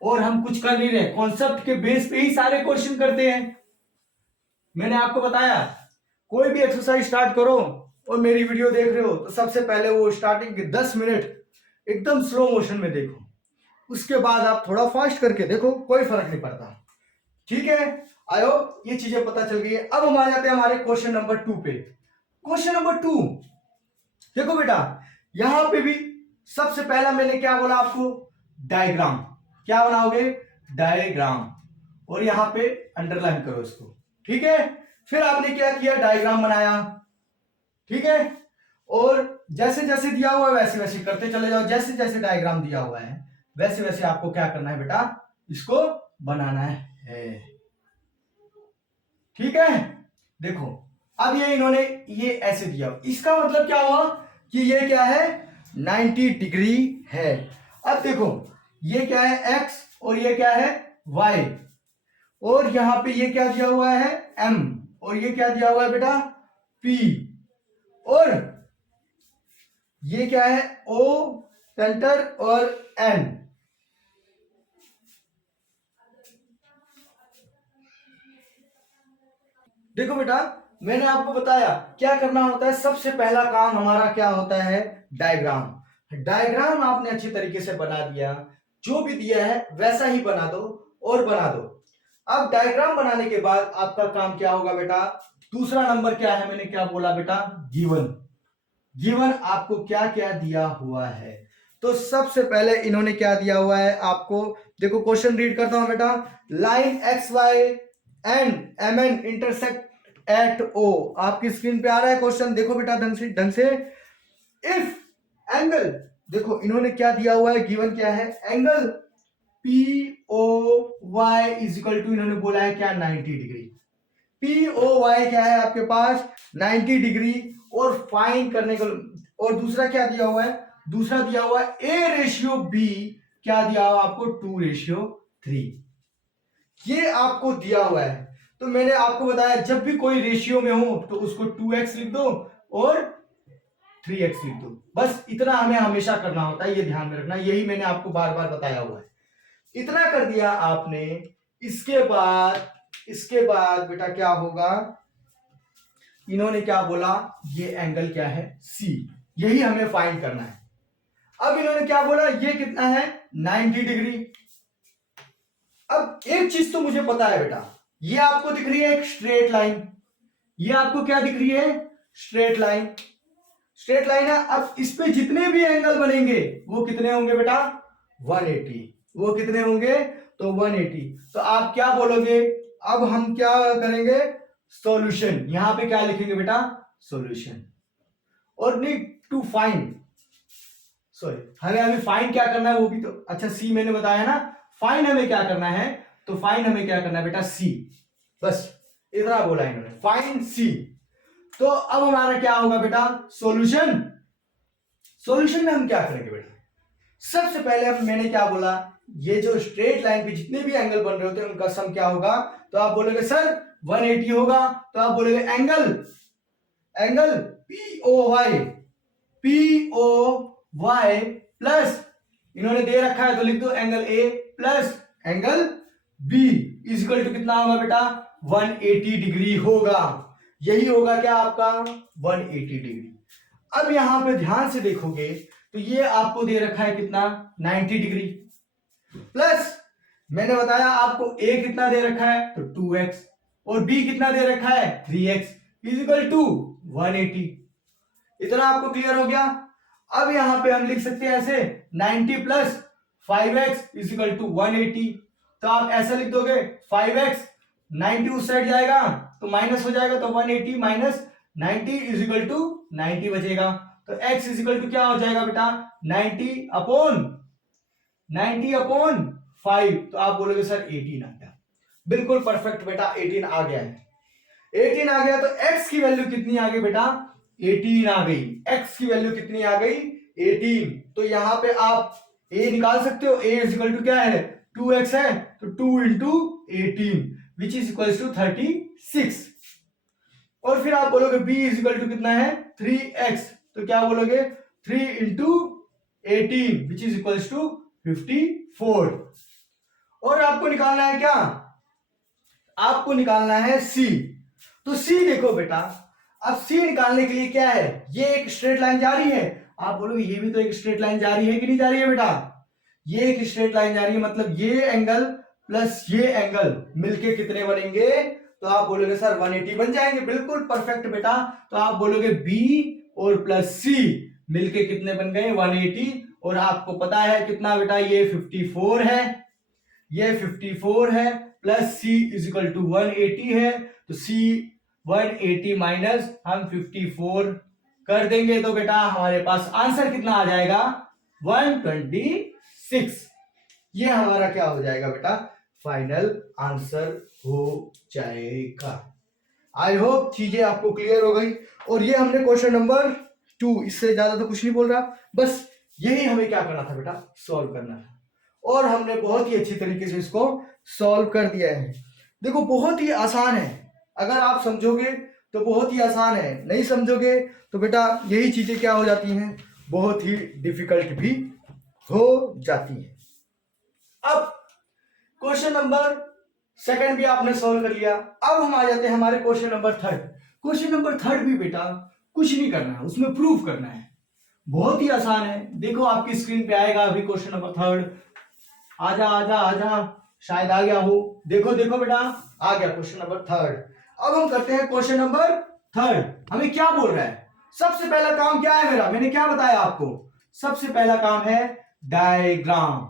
और हम कुछ कर नहीं रहे, कॉन्सेप्ट के बेस पे ही सारे क्वेश्चन करते हैं। मैंने आपको बताया कोई भी एक्सरसाइज स्टार्ट करो और मेरी वीडियो देख रहे हो तो सबसे पहले वो स्टार्टिंग के 10 मिनट एकदम स्लो मोशन में देखो, उसके बाद आप थोड़ा फास्ट करके देखो, कोई फर्क नहीं पड़ता। ठीक है, आई होप ये चीजें पता चल गई है। अब हम आ जाते हैं हमारे क्वेश्चन नंबर 2 पे। क्वेश्चन नंबर 2 देखो बेटा, यहां पे भी सबसे पहला मैंने क्या बोला आपको? डायग्राम। क्या बनाओगे? डायग्राम, और यहां पे अंडरलाइन करो इसको। ठीक है, फिर आपने क्या किया? डायग्राम बनाया। ठीक है, और जैसे जैसे दिया हुआ है वैसे वैसे करते चले जाओ। जैसे जैसे डायग्राम दिया हुआ है वैसे वैसे आपको क्या करना है बेटा? इसको बनाना है। ठीक है, देखो अब ये इन्होंने ये ऐसे दिया, इसका मतलब क्या हुआ कि ये क्या है? 90 डिग्री है। अब देखो ये क्या है x और ये क्या है y, और यहां पे ये क्या दिया हुआ है m, और ये क्या दिया हुआ है बेटा p, और ये क्या है o सेंटर और n। देखो बेटा मैंने आपको बताया क्या करना होता है। सबसे पहला काम हमारा क्या होता है, डायग्राम। डायग्राम आपने अच्छी तरीके से बना दिया, जो भी दिया है वैसा ही बना दो और बना दो। अब डायग्राम बनाने के बाद आपका काम क्या होगा बेटा, दूसरा नंबर क्या है, मैंने क्या बोला बेटा, गिवन। गिवन आपको क्या क्या दिया हुआ है। तो सबसे पहले इन्होंने क्या दिया हुआ है आपको, देखो क्वेश्चन रीड करता हूं बेटा। Line X Y and M N intersect at O, आपकी स्क्रीन पे आ रहा है क्वेश्चन, देखो बेटा ढंग से। इफ एंगल, देखो इन्होंने क्या दिया हुआ है, गिवन क्या है, angle P O Y is equal to, इन्होंने बोला है क्या 90 डिग्री। पी ओ वाई क्या है आपके पास 90 डिग्री, और फाइंड करने को, और दूसरा क्या दिया हुआ है, दूसरा दिया हुआ है ए रेशियो बी, क्या दिया हुआ आपको 2:3, ये आपको दिया हुआ है। तो मैंने आपको बताया जब भी कोई रेशियो में हो तो उसको 2x लिख दो और 3x लिख दो, बस इतना हमें हमेशा करना होता है, ये ध्यान में रखना, यही मैंने आपको बार बार बताया हुआ है। इतना कर दिया आपने, इसके बाद बेटा क्या होगा, इन्होंने क्या बोला, ये एंगल क्या है C, यही हमें फाइंड करना है। अब इन्होंने क्या बोला, ये कितना है 90 डिग्री। अब एक चीज तो मुझे पता है बेटा, ये आपको दिख रही है एक स्ट्रेट लाइन, ये आपको क्या दिख रही है, स्ट्रेट लाइन, स्ट्रेट लाइन है। अब इस पे जितने भी एंगल बनेंगे वो कितने होंगे बेटा 180, वो कितने होंगे तो 180। तो आप क्या बोलोगे, अब हम क्या करेंगे, सॉल्यूशन, यहां पे क्या लिखेंगे बेटा सॉल्यूशन, और नीड टू फाइंड, सॉरी हमें अभी फाइंड क्या करना है वो भी तो, अच्छा सी मैंने बताया ना, फाइंड हमें क्या करना है, तो फाइंड हमें क्या करना है बेटा सी, बस इतना बोला इन्होंने, फाइंड सी। तो अब हमारा क्या होगा बेटा सॉल्यूशन, सॉल्यूशन में हम क्या करेंगे बेटा, सबसे पहले हम, मैंने क्या बोला, ये जो स्ट्रेट लाइन पे जितने भी एंगल बन रहे होते हैं उनका सम क्या होगा, तो आप बोलोगे सर 180 होगा, तो आप बोलोगे angle P O Y plus, इन्होंने दे रखा है तो लिख दो angle A plus angle B is equal to कितना होगा बेटा 180 डिग्री होगा, यही होगा क्या आपका 180 डिग्री। अब यहां पे ध्यान से देखोगे तो ये आपको दे रखा है कितना 90 डिग्री, प्लस मैंने बताया आपको a कितना दे रखा है तो 2x, और b कितना दे रखा है 3x इज इक्वल टू 180। इतना आपको क्लियर हो गया। अब यहां पे हम लिख सकते हैं ऐसे 90 plus 5x is equal to 180, तो आप ऐसा लिख दोगे 5x, 90 उस साइड जाएगा तो माइनस हो जाएगा, तो 180 माइनस 90 इज इक्वल टू 90 बचेगा, तो x इज इक्वल टू क्या हो जाएगा बेटा 90 अपॉन 5, तो आप बोलोगे सर 18 आ गया, बिल्कुल परफेक्ट बेटा 18 आ गया है। 18 आ गया तो x की वैल्यू कितनी आ गई बेटा 18 आ गई, x की वैल्यू कितनी आ गई 18। तो यहां पे आप a निकाल सकते हो, a इज इक्वल टू क्या है 2x है, तो 2 into 18 which is equal to 36, और फिर आप बोलोगे b इज इक्वल टू कितना है 3x, तो क्या बोलोगे 3 into 18 which is equal to 54, और आपको निकालना है क्या, आपको निकालना है c। तो c देखो बेटा, अब c निकालने के लिए क्या है, ये एक स्ट्रेट लाइन जा रही है, आप बोलोगे ये भी तो एक स्ट्रेट लाइन जा रही है कि नहीं जा रही है बेटा, ये एक स्ट्रेट लाइन जा रही है, मतलब ये एंगल प्लस ये एंगल मिलके कितने बनेंगे, तो आप बोलोगे सर 180 बन जाएंगे, बिल्कुल परफेक्ट बेटा। तो आप बोलोगे b और प्लस c मिलके कितने बन गए 180, और आपको पता है कितना बेटा ये 54 है, ये 54 है, plus c is equal to 180 है, तो c 180 माइनस हम 54 कर देंगे, तो बेटा हमारे पास आंसर कितना आ जाएगा 126। ये हमारा क्या हो जाएगा बेटा फाइनल आंसर हो जाएगा। आई होप चीजें आपको क्लियर हो गई, और ये हमने क्वेश्चन नंबर 2, इससे ज्यादा तो कुछ नहीं बोल रहा, बस यही हमें क्या करना था बेटा सॉल्व करना था। और हमने बहुत ही अच्छी तरीके से इसको सॉल्व कर दिया है। देखो बहुत ही आसान है, अगर आप समझोगे तो बहुत ही आसान है, नहीं समझोगे तो बेटा यही चीजें क्या हो जाती हैं, बहुत ही डिफिकल्ट भी हो जाती है। अब क्वेश्चन नंबर सेकंड भी आपने सॉल्व कर लिया। अब हम आ जाते हैं हमारे question number third. Question number third भी बेटा कुछ नहीं करना है, उसमें प्रूफ करना है, बहुत ही आसान है। देखो आपकी स्क्रीन पे आएगा अभी क्वेश्चन नंबर थर्ड। आजा आजा आजा, शायद आ गया हो। देखो देखो बेटा आ गया क्वेश्चन नंबर थर्ड। अब हम करते हैं क्वेश्चन नंबर थर्ड। हमें क्या बोल रहा है, सबसे पहला काम क्या है मेरा, मैंने क्या बताया आपको, सबसे पहला काम है डायग्राम।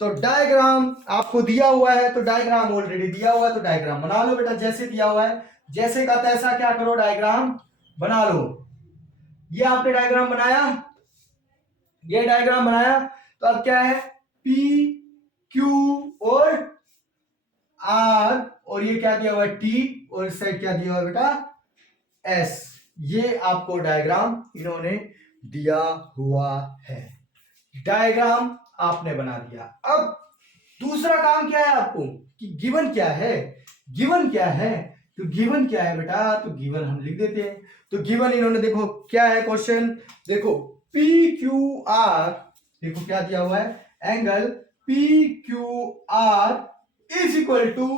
तो डायग्राम आपको दिया हुआ है, तो डायग्राम ऑलरेडी दिया हुआ है, तो डायग्राम बना लो बेटा, जैसे दिया हुआ है जैसे का तैसा क्या करो, डायग्राम बना लो। ये आपने डायग्राम बनाया, ये डायग्राम बनाया, तो अब क्या है P Q और R, और ये क्या दिया हुआ है T, और इस साइड क्या दिया हुआ है बेटा S। ये आपको डायग्राम इन्होंने दिया हुआ है, डायग्राम आपने बना दिया। अब दूसरा काम क्या है आपको कि गिवन क्या है, गिवन क्या है, तो गिवन क्या है बेटा, तो गिवन हम लिख देते हैं। तो गिवन इन्होंने देखो क्या है क्वेश्चन, देखो पी क्यू आर, देखो क्या दिया हुआ है, angle P Q R is equal to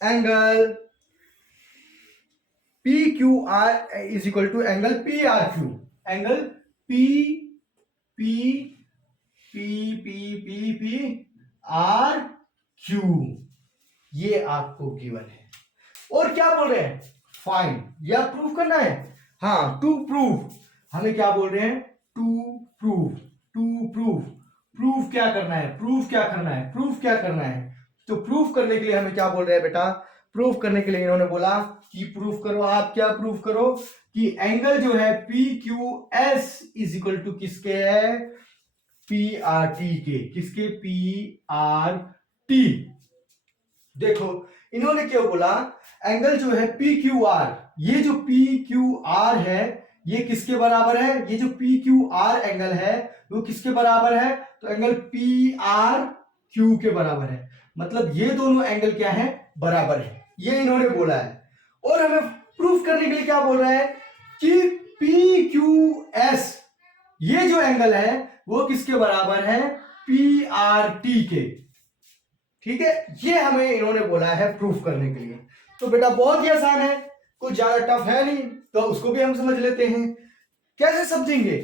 angle P Q R is equal to angle P R Q, angle P P P P P P R Q, ये आपको गिवन है। और क्या बोल रहे हैं, फाइंड, या प्रूफ करना है, हाँ टू प्रूफ, हमें क्या बोल रहे हैं, to proof, to proof, proof क्या करना है, प्रूफ क्या करना है, प्रूफ क्या करना है। तो प्रूफ करने के लिए हमें क्या बोल रहे हैं बेटा, प्रूफ करने के लिए इन्होंने बोला कि प्रूफ करो, आप क्या प्रूफ करो कि एंगल जो है P Q S is equal to किसके है, पी आर टी के, किसके, पी आर टी। देखो इन्होंने क्या बोला, एंगल जो है पी क्यू आर, ये जो पी क्यू आर है ये किसके बराबर है, ये जो पी क्यू आर एंगल है वो किसके बराबर है, तो एंगल पी आर क्यू के बराबर है। मतलब ये दोनों एंगल क्या है, बराबर है, ये इन्होंने बोला है। और हमें प्रूफ करने के लिए क्या बोल रहा है कि पी क्यू एस, ये जो एंगल है वो किसके बराबर है, पी आर टी के, ठीक है, ये हमें इन्होंने बोला है प्रूफ करने के लिए। तो बेटा बहुत ही आसान है, कुछ ज्यादा टफ है नहीं, तो उसको भी हम समझ लेते हैं। कैसे समझेंगे,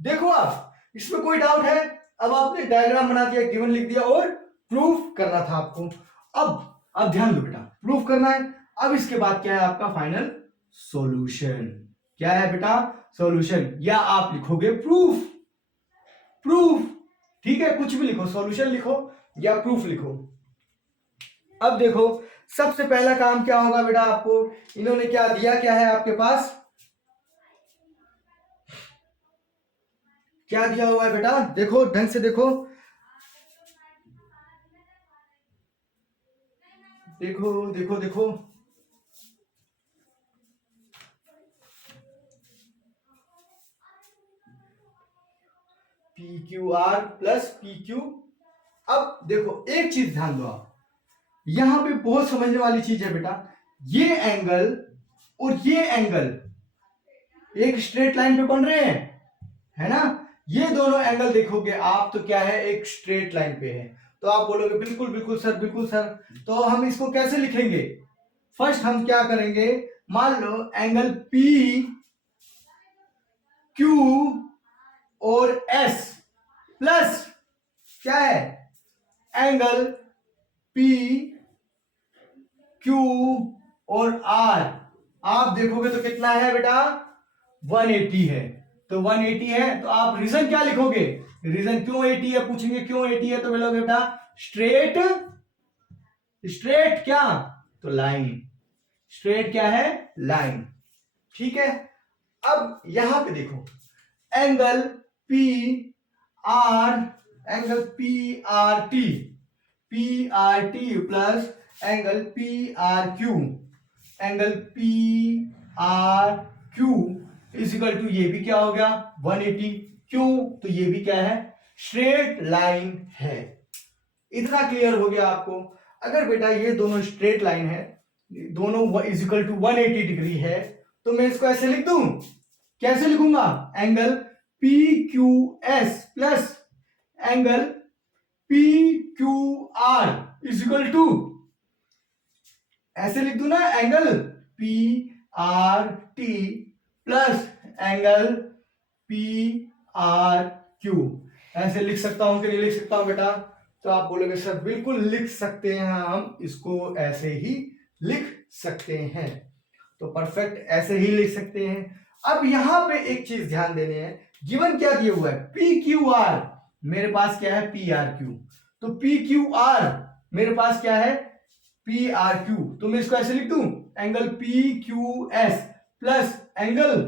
देखो आप इसमें कोई डाउट है, अब आपने डायग्राम बना दिया, गिवन लिख दिया और प्रूफ करना था आपको। अब ध्यान दो बेटा, प्रूफ करना है, अब इसके बाद क्या है आपका फाइनल सॉल्यूशन, क्या है बेटा, सॉल्यूशन, या आप लिखोगे प्रूफ, प्रूफ, ठीक है, कुछ भी लिखो, सॉल्यूशन लिखो या प्रूफ लिखो। अब देखो सबसे पहला काम क्या होगा बेटा, आपको इन्होंने क्या दिया, क्या है आपके पास, क्या दिया हुआ है बेटा, देखो ढंग से देखो, देखो देखो देखो, P Q are plus P Q. अब देखो एक चीज ध्यान दो आप, यहां पे बहुत समझने वाली चीज है बेटा, ये एंगल और ये एंगल एक स्ट्रेट लाइन पे बन रहे हैं, है ना, ये दोनों एंगल देखोगे आप तो क्या है, एक स्ट्रेट लाइन पे है। तो आप बोलोगे बिल्कुल बिल्कुल सर, बिल्कुल सर, तो हम इसको कैसे लिखेंगे, फर्स्ट हम क्या करेंगे, मान लो एंगल पी क्यू और एस प्लस क्या है, एंगल पी क्यू और आर, आप देखोगे तो कितना है बेटा, 180 है। तो 180 है तो आप रीजन क्या लिखोगे, रीजन क्यों 80 है, पूछेंगे क्यों 80 है, तो बोलोगे बेटा स्ट्रेट, स्ट्रेट क्या, तो लाइन, स्ट्रेट क्या है, लाइन, ठीक है। अब यहां पे देखो angle P R, angle P R T, P R T plus angle P R Q, angle P R Q is equal to, ये भी क्या हो गया 180, क्यों, तो ये भी क्या है, स्ट्रेट लाइन है। इतना क्लियर हो गया आपको। अगर बेटा ये दोनों स्ट्रेट लाइन है, दोनों इज इक्वल टू 180 डिग्री है, तो मैं इसको ऐसे लिख दूं। कैसे लिखूंगा? Angle P Q S plus angle P Q R is equal to, ऐसे लिख दूं ना, angle P R T plus angle P R Q. ऐसे लिख सकता हूं कि नहीं लिख सकता हूं बेटा? तो आप बोलोगे सर बिल्कुल लिख सकते हैं, हम इसको ऐसे ही लिख सकते हैं। तो परफेक्ट ऐसे ही लिख सकते हैं। अब यहां पे एक चीज ध्यान देने है, गिवन क्या दिया हुआ है? पी क्यू आर, मेरे पास क्या है? P R Q. तो पी क्यू आर मेरे पास क्या है? P R Q. तो मैं इसको ऐसे लिख दूं, angle P Q S plus angle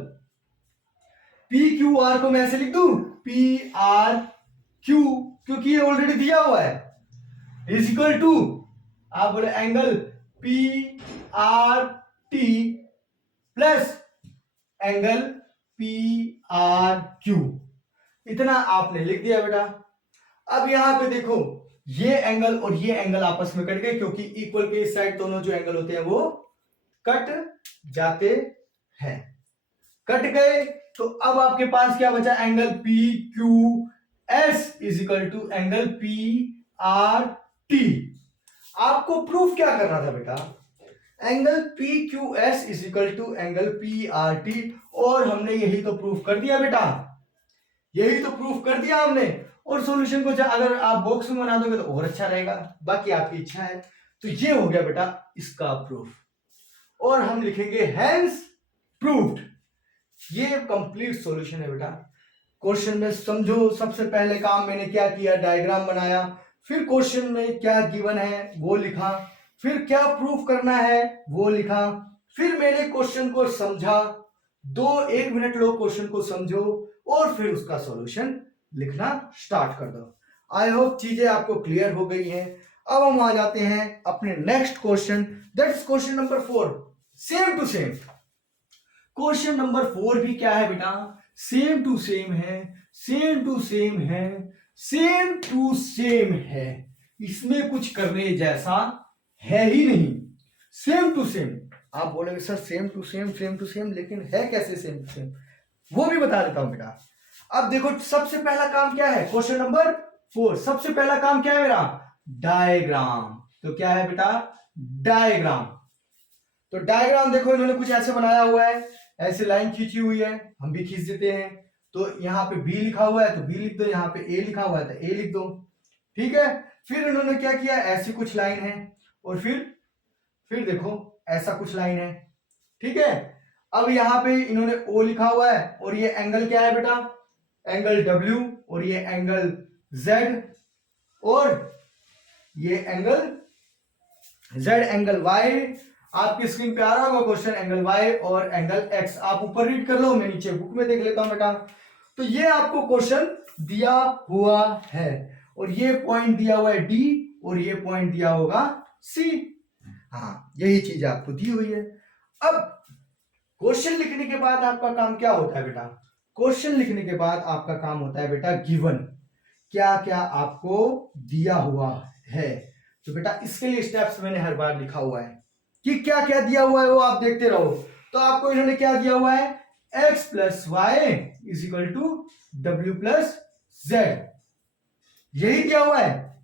P Q are को मैं ऐसे लिख दूं, पी आर क्यू, क्योंकि ये ऑलरेडी दिया हुआ है, इज इक्वल टू, आप बोले angle P R T plus angle P R Q. इतना आपने लिख दिया बेटा। अब यहां पे देखो, ये एंगल और ये एंगल आपस में कट गए, क्योंकि इक्वल के इस साइड दोनों जो एंगल होते हैं वो कट जाते हैं। कट गए, तो अब आपके पास क्या बचा? Angle P Q S is equal to angle P R T. आपको प्रूफ क्या करना था बेटा? Angle P Q S is equal to angle P R T, और हमने यही तो प्रूफ कर दिया बेटा, यही तो प्रूफ कर दिया हमने। और सॉल्यूशन को अगर आप बॉक्स में बना दोगे तो और अच्छा रहेगा, बाकी आपकी इच्छा है। तो ये हो गया बेटा इसका प्रूफ, और हम लिखेंगे हैंस प्रूव्ड। ये कंप्लीट सॉल्यूशन है बेटा। क्वेश्चन में समझो, सबसे पहले काम मैंने क्या किया? डायग्राम बनाया, फिर क्वेश्चन में क्या गिवन है वो लिखा, फिर क्या प्रूफ करना है वो लिखा, फिर मैंने क्वेश्चन को समझा, 1 मिनट लो क्वेश्चन को समझो, और फिर उसका सॉल्यूशन लिखना स्टार्ट कर दो। आई होप चीजें आपको क्लियर हो गई हैं। अब हम आ जाते हैं अपने next question, that is question number 4। Same to same question number 4 भी क्या है बेटा? सेम टू सेम है, सेम टू सेम है, सेम टू सेम है। इसमें कुछ करने जैसा है ही नहीं, सेम टू सेम। आप बोलोगे सर सेम टू सेम, लेकिन है कैसे सेम टू सेम? वो भी बता देता हूं बेटा। अब देखो, सबसे पहला काम क्या है? क्वेश्चन नंबर 4 सबसे पहला काम क्या है मेरा? डायग्राम। तो क्या है बेटा? डायग्राम। तो डायग्राम देखो, इन्होंने कुछ ऐसे बनाया हुआ है, ऐसे लाइन खींची हुई है, हम भी खींच देते हैं। तो यहाँ पे बी लिखा हुआ है तो बी लिख दो, यहाँ पे ए लिखा हुआ है तो ए लिख दो, ठीक है। फिर इन्होंने क्या किया? ऐसी कुछ लाइन है, और फिर देखो ऐसा कुछ लाइन है, ठीक है। अब यहाँ पे इन्होंने ओ लिखा हुआ है, और ये एंगल क्या है बेटा? एंगल डब्ल्यू, और ये एंगल जेड, और ये एंगल जेड, एंगल वाई। आपकी स्क्रीन पे आ रहा होगा क्वेश्चन, एंगल वाई और एंगल एक्स। आप ऊपर रीड कर लो, मैं नीचे बुक में देख लेता हूं बेटा। तो ये आपको क्वेश्चन दिया हुआ है, और ये पॉइंट दिया हुआ है डी, और ये पॉइंट दिया होगा सी। हाँ, यही चीज आपको दी हुई है। अब क्वेश्चन लिखने के बाद आपका काम क्या होता है बेटा? क्वेश्चन लिखने के बाद आपका काम होता है बेटा गिवन, क्या क्या आपको दिया हुआ है। तो बेटा इसके लिए स्टेप्स मैंने हर बार लिखा हुआ है कि क्या क्या दिया हुआ है, वो आप देखते रहो। तो आपको इन्होंने क्या दिया हुआ है? x plus Y is equal to W plus Z, यही दिया हुआ है,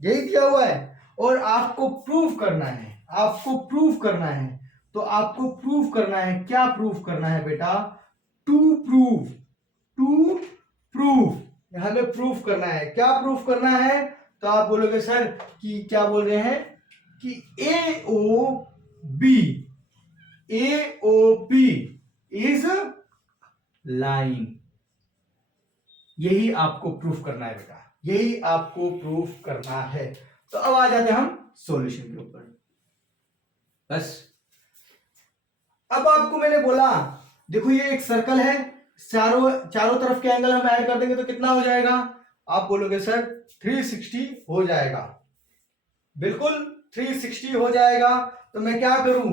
यही दिया हुआ है। और आपको प्रूफ करना है, आपको प्रूफ करना है। तो आपको प्रूफ करना है, क्या प्रूफ करना है बेटा? टू प्रूफ, हमें प्रूफ करना है। क्या प्रूफ करना है? तो आप बोलोगे सर कि क्या बोल रहे हैं कि AOB इज लाइन, यही आपको प्रूफ करना है बेटा, यही आपको प्रूफ करना है। तो अब आ जाते हैं हम सॉल्यूशन के ऊपर। बस अब आपको मैंने बोला, देखो ये एक सर्कल है, चारों तरफ के एंगल हम ऐड कर देंगे तो कितना हो जाएगा? आप बोलोगे सर 360 हो जाएगा, बिल्कुल 360 हो जाएगा। तो मैं क्या करूं?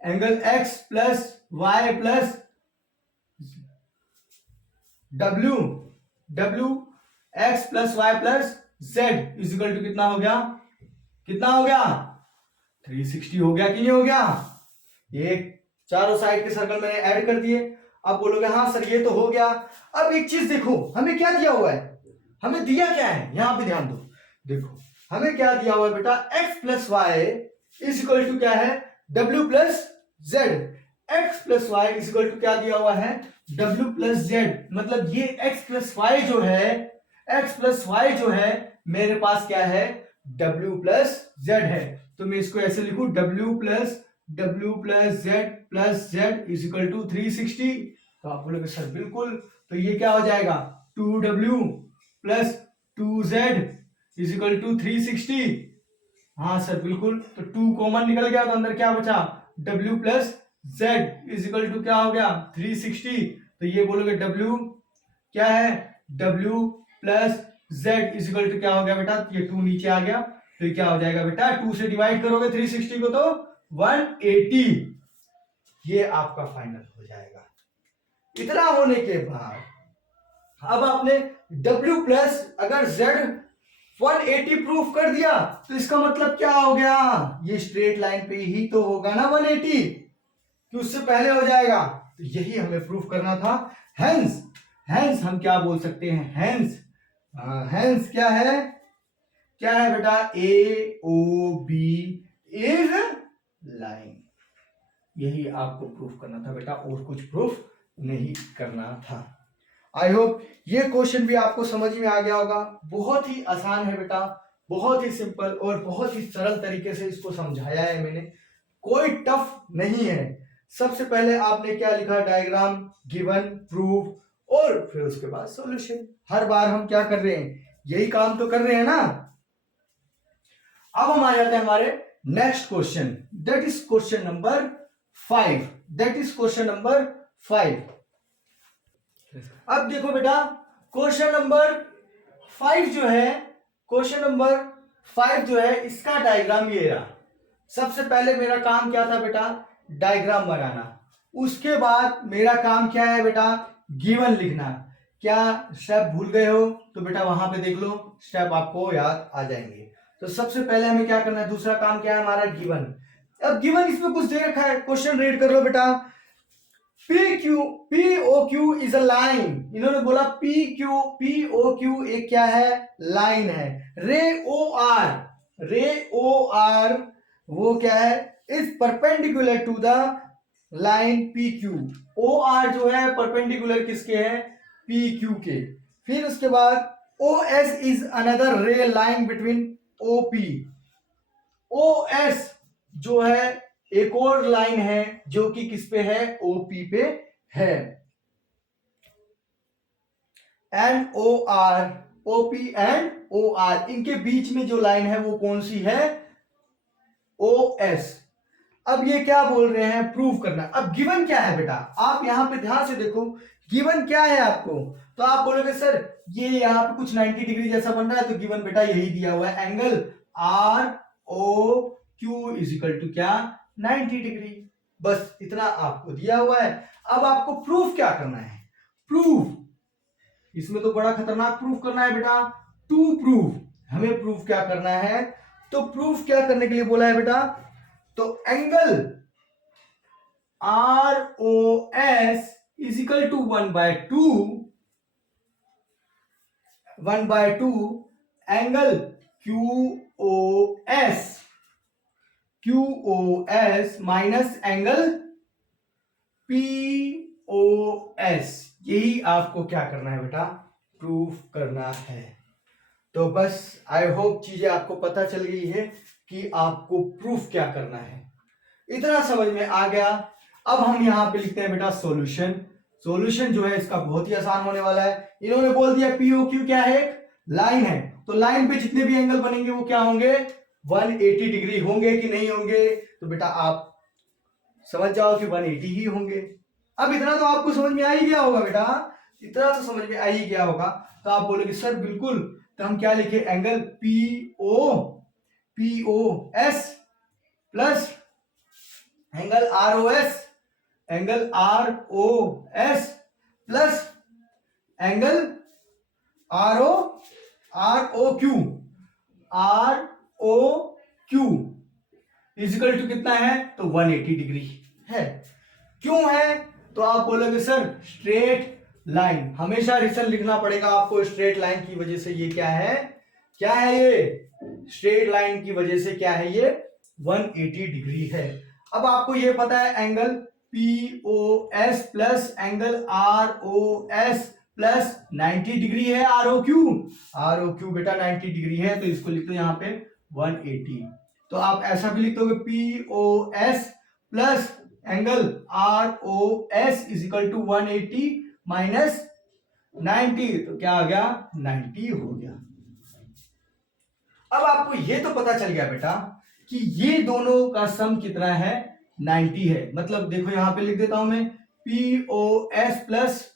Angle x plus Y plus W, X plus Y plus Z is equal to कितना हो गया, कितना हो गया 360 हो गया कि नहीं हो गया। ये चारों साइड के सर्कल मैंने ऐड कर दिए। अब बोलोगे हाँ सर ये तो हो गया। अब एक चीज देखो हमें क्या दिया हुआ है, हमें दिया क्या है, यहां पे ध्यान दो। देखो हमें क्या दिया हुआ है बेटा, x plus Y is equal to क्या है w plus Z. x plus Y is equal to क्या दिया हुआ है w प्लस जेड। मतलब ये x प्लस वाई जो है, x प्लस वाई जो है मेरे पास क्या है w प्लस जेड है। तो मैं इसको ऐसे लिखूं w plus Z is equal to 360। तो आप बोलोगे सर बिल्कुल, तो ये क्या हो जाएगा 2w plus 2z is equal to 360। हाँ सर बिल्कुल, तो 2 कॉमन निकल गया तो अंदर क्या बचा w plus Z is equal to क्या हो गया 360। तो ये बोलोगे w क्या है w plus Z is equal to क्या हो गया बेटा, ये 2 नीचे आ गया तो ये क्या हो जाएगा बेटा 2 से डिवाइड करोगे 360 को तो 180। ये आपका फाइनल हो जाएगा। इतना होने के बाद अब आपने w प्लस अगर z 180 प्रूफ कर दिया तो इसका मतलब क्या हो गया, ये स्ट्रेट लाइन पे ही तो होगा ना 180 कि उससे पहले हो जाएगा। तो यही हमें प्रूफ करना था। हेंस हम क्या बोल सकते हैं, हेंस क्या है बेटा AOB इज लाइन। यही आपको प्रूफ करना था बेटा, और कुछ प्रूफ नहीं करना था। आई होप ये क्वेश्चन भी आपको समझ में आ गया होगा। बहुत ही आसान है बेटा, बहुत ही सिंपल और बहुत ही सरल तरीके से इसको समझाया है मैंने, कोई टफ नहीं है। सबसे पहले आपने क्या लिखा, डायग्राम, गिवन, प्रूफ और फिर उसके बाद सॉल्यूशन। हर बार हम क्या कर रहे हैं, यही काम तो कर रहे हैं ना। अब हम आ जाते हैं हमारे next question, that is question number 5। अब देखो बेटा क्वेश्चन नंबर 5 जो है इसका डायग्राम ये रहा। सबसे पहले मेरा काम क्या था बेटा, डायग्राम बनाना। उसके बाद मेरा काम क्या है बेटा, गिवन लिखना। क्या स्टेप भूल गए हो तो बेटा वहां पे देख लो, स्टेप आपको याद आ जाएंगे। तो सबसे पहले हमें क्या करना है, दूसरा काम क्या है हमारा, गिवन। अब गिवन इसमें कुछ दे रखा है, क्वेश्चन रीड कर लो बेटा। POQ is a line. इन्होंने बोला POQ एक क्या है, लाइन है। रे OR वो क्या है, is perpendicular to the line PQ। OR जो है परपेंडिकुलर किसके है, PQ के। फिर उसके बाद OS इज अनदर रे लाइन बिटवीन OP। OS जो है एक और लाइन है जो कि किस पे है, OP पे है। एंड OP एंड OR इनके बीच में जो लाइन है वो कौन सी है, OS। अब ये क्या बोल रहे हैं, प्रूव करना। अब गिवन क्या है बेटा, आप यहां पे ध्यान से देखो गिवन क्या है आपको। तो आप बोलोगे सर ये यहां पे कुछ 90 डिग्री जैसा बन रहा है, तो गिवन बेटा यही दिया हुआ है, angle ROQ is equal to क्या 90 डिग्री। बस इतना आपको दिया हुआ है। अब आपको प्रूफ क्या करना है, प्रूफ इसमें तो बड़ा खतरनाक प्रूफ करना है बेटा। टू प्रूफ हमें प्रूफ क्या करना है, तो प्रूफ क्या करने के लिए बोला है बेटा, तो angle ROS is equal to 1/2 angle QOS minus angle POS। यही आपको क्या करना है बेटा, प्रूफ करना है। तो बस आई होप चीजें आपको पता चल गई है कि आपको प्रूफ क्या करना है। इतना समझ में आ गया। अब हम यहां पे लिखते हैं बेटा सॉल्यूशन। सॉल्यूशन जो है इसका बहुत ही आसान होने वाला है। इन्होंने बोल दिया POQ क्या है, एक लाइन है, तो लाइन पे जितने भी एंगल बनेंगे वो क्या होंगे, 180 डिग्री होंगे कि नहीं होंगे। तो बेटा आप समझ जाओ कि 180 ही होंगे। अब इतना तो आपको समझ में आ ही गया होगा बेटा, इतना तो समझ में आ ही गया होगा। तो आप बोलोगे सर बिल्कुल, तो हम क्या लिखे, angle POS plus angle ROS plus angle ROQ is equal to कितना है, तो 180 डिग्री है। क्यों है, तो आप बोलोगे सर स्ट्रेट लाइन, हमेशा रीजन लिखना पड़ेगा आपको, स्ट्रेट लाइन की वजह से ये क्या है ये स्ट्रेट लाइन की वजह से क्या है, ये 180 डिग्री है। अब आपको ये पता है angle POS plus angle ROS plus 90 degree है। ROQ बेटा 90 डिग्री है, तो इसको लिख दो यहाँ पे 180। तो आप ऐसा भी लिख दोगे POS plus angle ROS is equal to 180 minus 90, तो क्या आ गया 90 हो गया। अब आपको ये तो पता चल गया बेटा कि ये दोनों का सम कितना है, 90 है। मतलब देखो यहां पे लिख देता हूं मैं POS plus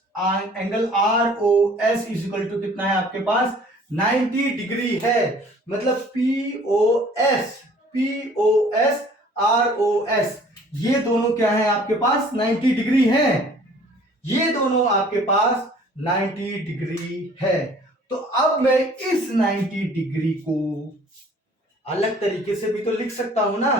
angle ROS is equal to कितना है आपके पास 90 डिग्री है। मतलब POS ROS ये दोनों क्या है आपके पास 90 डिग्री है, ये दोनों आपके पास 90 डिग्री है। तो अब मैं इस 90 डिग्री को अलग तरीके से भी तो लिख सकता हूं ना।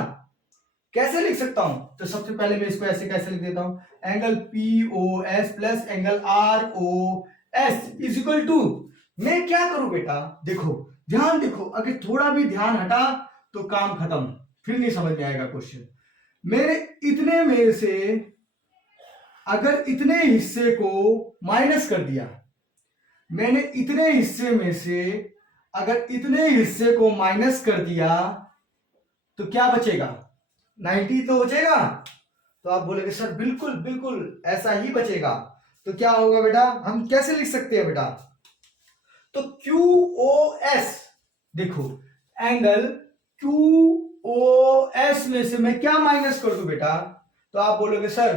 कैसे लिख सकता हूं, तो सबसे पहले मैं इसको ऐसे कैसे लिख देता हूं, angle POS plus angle ROS is equal to, मैं क्या करूं बेटा, देखो ध्यान देखो, अगर थोड़ा भी ध्यान हटा तो काम खत्म, फिर नहीं समझ में आएगा क्वेश्चन। मैंने इतने में से अगर इतने हिस्से को माइनस कर दिया, मैंने इतने हिस्से में से अगर इतने हिस्से को माइनस कर दिया तो क्या बचेगा, 90 तो बचेगा। तो आप बोलेंगे सर बिल्कुल बिल्कुल ऐसा ही बचेगा। तो क्या होगा बेटा, हम कैसे लिख सकते हैं बेटा, तो QOS देखो एंगल QOS में से मैं क्या माइनस कर दूं बेटा, तो आप बोलोगे सर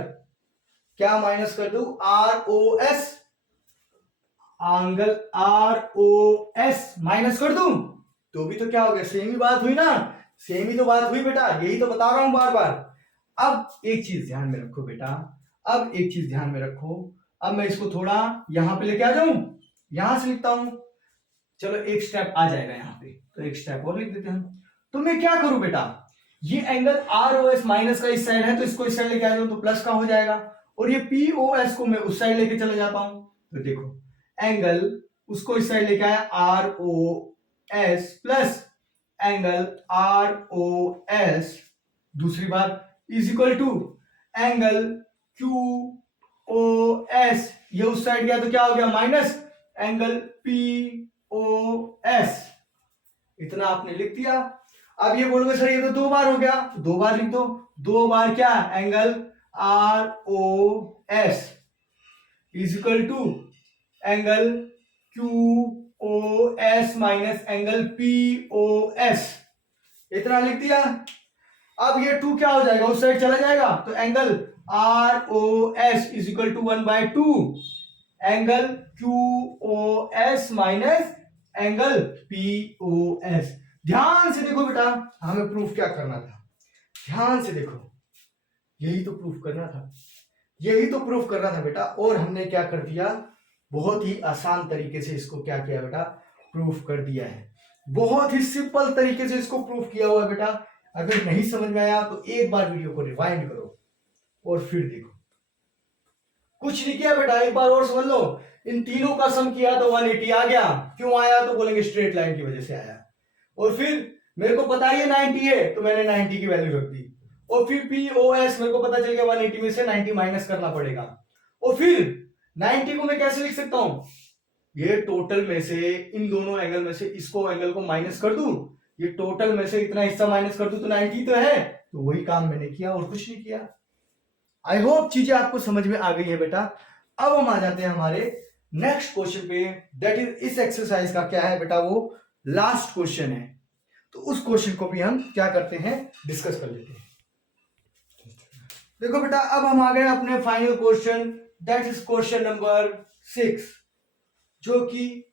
क्या माइनस कर दूं, ROS एंगल ROS माइनस कर दूं, तो भी तो क्या हो गया, सेम ही बात हुई ना, सेम ही तो बात हुई बेटा, यही तो बता रहा हूं बार बार। अब एक चीज ध्यान में रखो बेटा, अब एक चीज ध्यान में रखो, अब मैं इसको थोड़ा यहां पे लेके आ जाऊं, यहां से लिखता हूं, चलो एक स्टेप आ जाएगा यहां पे, तो एक स्टेप और लिख देते हैं। तो मैं क्या करूं बेटा, ये एंगल ROS माइनस का इस साइड है, तो इसको इस साइड लेके आ जाऊं तो प्लस का हो जाएगा, और ये POS को मैं उस साइड लेके चले जाता हूं, तो देखो एंगल उसको इस साइड लेके आया ROS प्लस एंगल ROS, दूसरी बात is equal to angle QOS, ये उस साइड गया तो क्या हो गया माइनस एंगल POS, इतना आपने लिख दिया। अब ये बोलोगे सर ये तो दो बार हो गया, तो दो बार लिख दो, दो बार क्या angle ROS is equal to angle QOS minus angle POS, इतना लिख दिया। अब ये 2 क्या हो जाएगा, उस साइड चला जाएगा, तो angle ROS is equal to 1/2 angle QOS minus angle POS। ध्यान से देखो बेटा, हमें प्रूफ क्या करना था, ध्यान से देखो, यही तो प्रूफ करना था, यही तो प्रूफ करना था बेटा, और हमने क्या कर दिया, बहुत ही आसान तरीके से इसको क्या किया बेटा, प्रूफ कर दिया है, बहुत ही सिंपल तरीके से इसको प्रूफ किया हुआ है बेटा। अगर नहीं समझ में आया तो एक बार वीडियो को रिवाइंड करो और फिर देखो, कुछ नहीं किया बेटा, एक बार और समझ लो, इन तीनों का सम किया तो 180 आ गया। क्यों आया, तो बोलेंगे स्ट्रेट लाइन की वजह से आया, और फिर मेरे को पता है 90 है तो मैंने 90 की वैल्यू रख दी, और फिर POS मेरे को पता चल गया 180 में से 90 माइनस करना पड़ेगा, और फिर 90 को मैं कैसे लिख सकता हूं, ये टोटल में से इन दोनों एंगल में से इसको एंगल को माइनस कर दूं, ये टोटल में से इतना हिस्सा माइनस कर दूं तो 90 तो है, तो वही काम मैंने किया और कुछ नहीं किया। आई होप चीजें आपको समझ में आ गई है बेटा। अब हम आ जाते हैं हमारे नेक्स्ट क्वेश्चन पे, दैट इज इस एक्सरसाइज का क्या है बेटा, वो लास्ट क्वेश्चन है, तो उस क्वेश्चन को भी हम क्या करते हैं, डिस्कस कर लेते हैं। देखो बेटा, अब हम आ गए अपने final question, that is question number 6, जो कि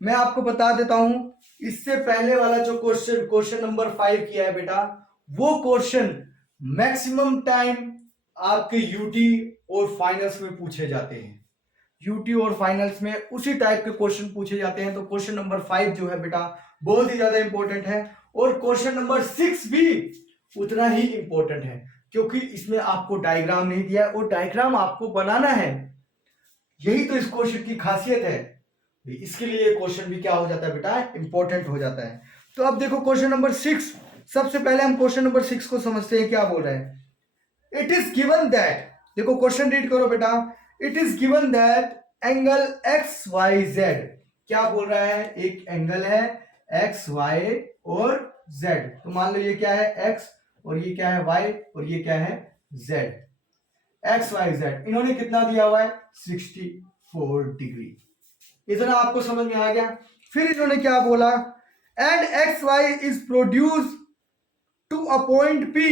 मैं आपको बता देता हूं, इससे पहले वाला जो क्वेश्चन नंबर 5 किया है बेटा, वो क्वेश्चन मैक्सिमम टाइम आपके यूटी और फाइनल्स में पूछे जाते हैं। यूटी और फाइनल्स में उसी टाइप के क्वेश्चन पूछे जाते हैं। तो क्वेश्चन नंबर 5 जो है बेटा बहुत ही ज्यादा इंपॉर्टेंट है, और क्वेश्चन नंबर 6 भी उतना ही इंपॉर्टेंट है, क्योंकि इसमें आपको डायग्राम नहीं दिया है और डायग्राम आपको बनाना है। यही तो इस क्वेश्चन की खासियत है, इसके लिए क्वेश्चन भी क्या हो जाता है बेटा, इंपॉर्टेंट हो जाता है। तो अब देखो क्वेश्चन नंबर 6, सबसे पहले हम क्वेश्चन नंबर 6 को समझते हैं क्या बोल रहे हैं। इट इज गिवन दैट, देखो क्वेश्चन रीड करो बेटा, it is given that angle X Y Z, क्या बोल रहा है, एक एंगल है एक्स वाई और जेड। तो मान लो ये क्या है एक्स और ये क्या है वाई और ये क्या है जेड, एक्स वाई जेड, इन्होंने कितना दिया हुआ है 64 डिग्री। इतना आपको समझ में आ गया। फिर इन्होंने क्या बोला, and X Y is produce to a point P,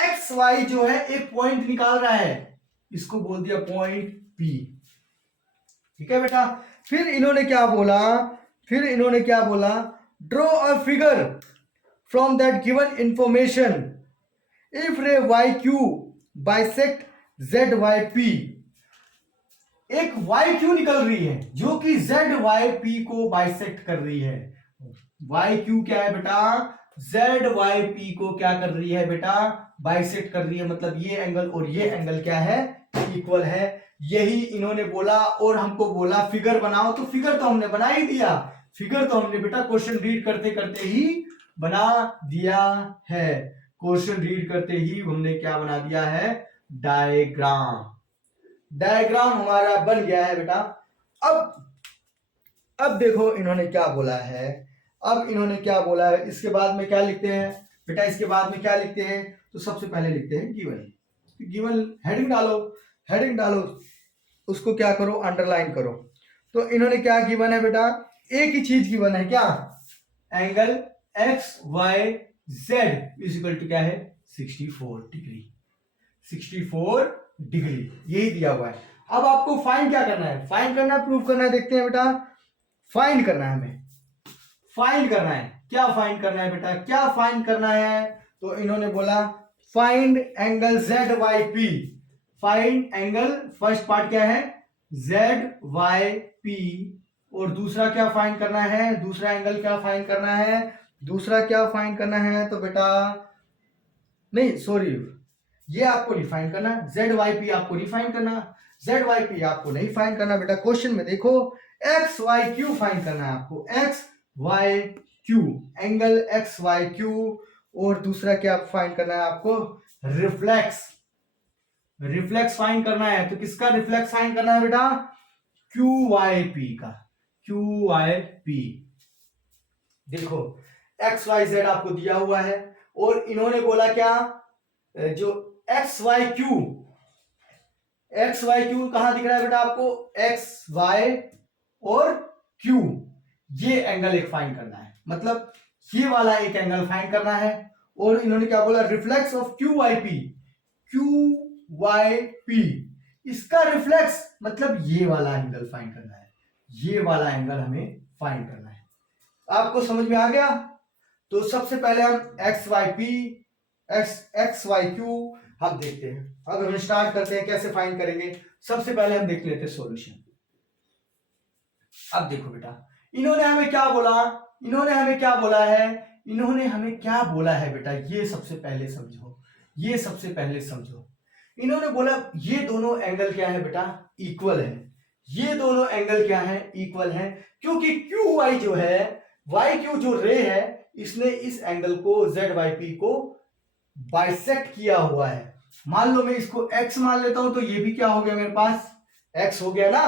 X Y जो है एक पॉइंट निकाल रहा है, इसको बोल दिया पॉइंट पी। ठीक है बेटा। फिर इन्होंने क्या बोला, draw a figure from that given information if ray Y Q bisect Z Y P, एक वाई क्यू निकल रही है जो कि जेड वाई पी को बाइसेक्ट कर रही है। वाई क्यू क्या है बेटा, जेड वाई पी को क्या कर रही है बेटा, बाइसेक्ट कर रही है, मतलब ये एंगल और ये एंगल क्या है, इक्वल है। यही इन्होंने बोला और हमको बोला फिगर बनाओ, तो फिगर तो हमने बना ही दिया, फिगर तो हमने बेटा क्वेश्चन रीड करते करते ही बना दिया है, क्वेश्चन रीड करते ही हमने क्या बना दिया है, डायग्राम। डायग्राम हमारा बन गया है बेटा। अब देखो इन्होंने क्या बोला है, इसके बाद में क्या लिखते हैं बेटा, इसके बाद में क्या लिखते हैं, तो सबसे पहले लिखते हैं गिवन। गिवन हेडिंग डालो, उसको क्या करो, अंडरलाइन करो। तो इन्होंने क्या गिवन है बेटा, एक ही चीज गिवन है, क्या, angle X Y Z is equal to क्या है 64 डिग्री, 64 डिग्री यही दिया हुआ है। अब आपको फाइंड क्या करना है, प्रूव करना है, देखते हैं बेटा। फाइंड करना है हमें, क्या फाइंड करना है बेटा, क्या फाइंड करना है, तो इन्होंने बोला find angle Z Y P, find angle, first part क्या है जेड वाई पी, और दूसरा क्या फाइंड करना है, दूसरा एंगल क्या फाइंड करना है, तो बेटा नहीं सॉरी, ये आपको नहीं फाइंड करना, जेड वाई पी आपको नहीं फाइंड करना, बेटा क्वेश्चन में देखो एक्स वाई क्यू फाइंड करना है आपको, X Y Q, angle X Y Q, और दूसरा क्या फाइंड करना है आपको, रिफ्लेक्स फाइंड करना है। तो किसका रिफ्लेक्स फाइंड करना है बेटा, क्यू वाई पी का, क्यू वाई पी। देखो एक्स वाई जेड आपको दिया हुआ है और इन्होंने बोला क्या, जो एक्स वाई क्यू कहां दिख रहा है बेटा आपको, एक्स वाई और क्यू, ये एंगल एक फाइंड करना है, मतलब ये वाला एक एंगल फाइंड करना है। और इन्होंने क्या बोला, reflex of Q Y P, इसका रिफ्लेक्स मतलब ये वाला एंगल फाइंड करना है, ये वाला एंगल हमें फाइंड करना है। आपको समझ में आ गया। तो सबसे पहले हम एक्स वाई क्यू हम देखते हैं। अब हम स्टार्ट करते हैं, कैसे फाइंड करेंगे। सबसे पहले हम देख लेते हैं सॉल्यूशन। अब देखो बेटा, इन्होंने हमें क्या बोला है बेटा, ये सबसे पहले समझो। इन्होंने बोला ये दोनों एंगल क्या है बेटा, इक्वल है, क्योंकि क्यू वाई जो है, वाई क्यू जो रे है, इसने इस एंगल को जेड वाई पी को बाइसेक्ट किया हुआ है। मान लो मैं इसको x मान लेता हूं, तो ये भी क्या हो गया, मेरे पास x हो गया ना,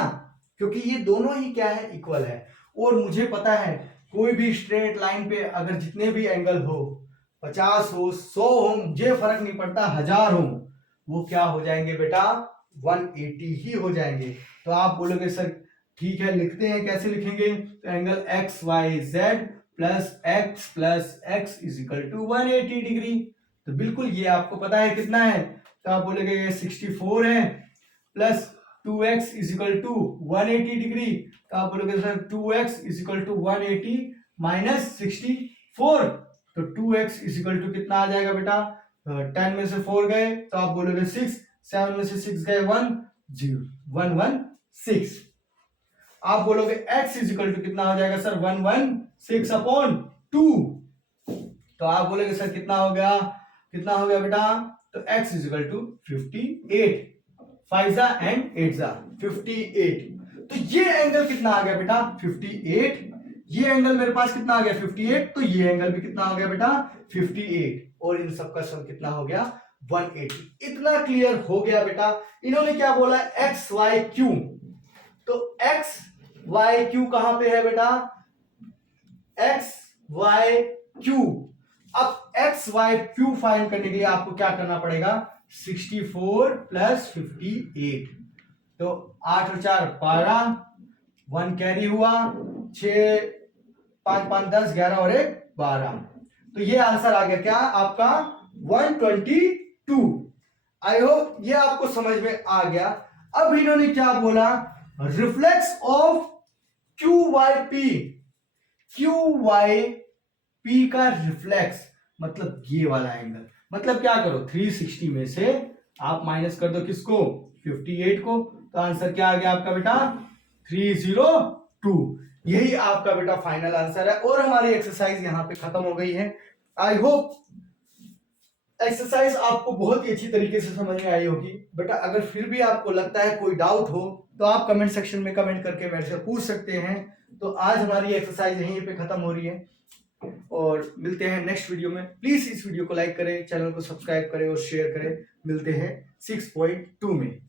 क्योंकि ये दोनों ही क्या है, इक्वल है। और मुझे पता है कोई भी स्ट्रेट लाइन पे अगर जितने भी एंगल हो, 50 हो 100 हो, मुझे फर्क नहीं पड़ता, 1000 हो, वो क्या हो जाएंगे बेटा, 180 ही हो जाएंगे। तो आप बोलोगे सर ठीक है, लिखते हैं, कैसे लिखेंगे, तो angle X Y Z plus X is equal to 180 degree. तो बिल्कुल ये आपको पता है कितना है, तो आप बोलोगे ये 64 है, plus 2x is equal to 180 degree, तो आप बोलोगे sir 2x is equal to 180 minus 64, तो 2x इज इक्वल टू कितना आ जाएगा बेटा, 10 में से 4 गए तो आप बोलोगे 6, 7 में से 6 गए 1 0 1 1 6। आप बोलोगे x इज इक्वल टू कितना हो जाएगा सर 116/2। तो आप बोलोगे सर कितना हो गया बेटा, तो x is equal to 58, 5 and 8 58। तो ये एंगल कितना आ गया बेटा 58, ये एंगल मेरे पास कितना आ गया 58, तो ये एंगल भी कितना हो गया बेटा 58, और इन सब का सम कितना हो गया 180। इतना क्लियर हो गया बेटा। इन्होंने क्या बोला एक्स वाई क्यू, तो एक्स वाई क्यू कहां पे है बेटा, एक्स वाई क्यू। अब एक्स वाई क्यू फाइंड करने के लिए आपको क्या करना पड़ेगा, 64 प्लस 58, तो 8 और 4 12, 1 कैरी हुआ, 6 5 5 10 11 और 1 12, तो ये आंसर आ गया क्या आपका 122। आई होप ये आपको समझ में आ गया। अब इन्होंने क्या बोला, reflex of Q Y P, Q Y P का रिफ्लेक्स मतलब ये वाला एंगल, मतलब क्या करो 360 में से आप माइनस कर दो किसको 58 को, तो आंसर क्या आ गया आपका बेटा 302। यही आपका बेटा फाइनल आंसर है, और हमारी एक्सरसाइज यहां पे खत्म हो गई है। आई होप एक्सरसाइज आपको बहुत ही अच्छी तरीके से समझ में आई होगी। बेटा अगर फिर भी आपको लगता है कोई डाउट हो तो आप कमेंट सेक्शन में कमेंट करके मेरे से पूछ सकते हैं। तो आज हमारी एक्सरसाइज यहीं पे खत्म हो रही है, और मिलते हैं नेक्स्ट वीडियो में। प्लीज इस वीडियो को लाइक करें, चैनल को सब्सक्राइब करें और शेयर करें। मिलते हैं 6.2 में।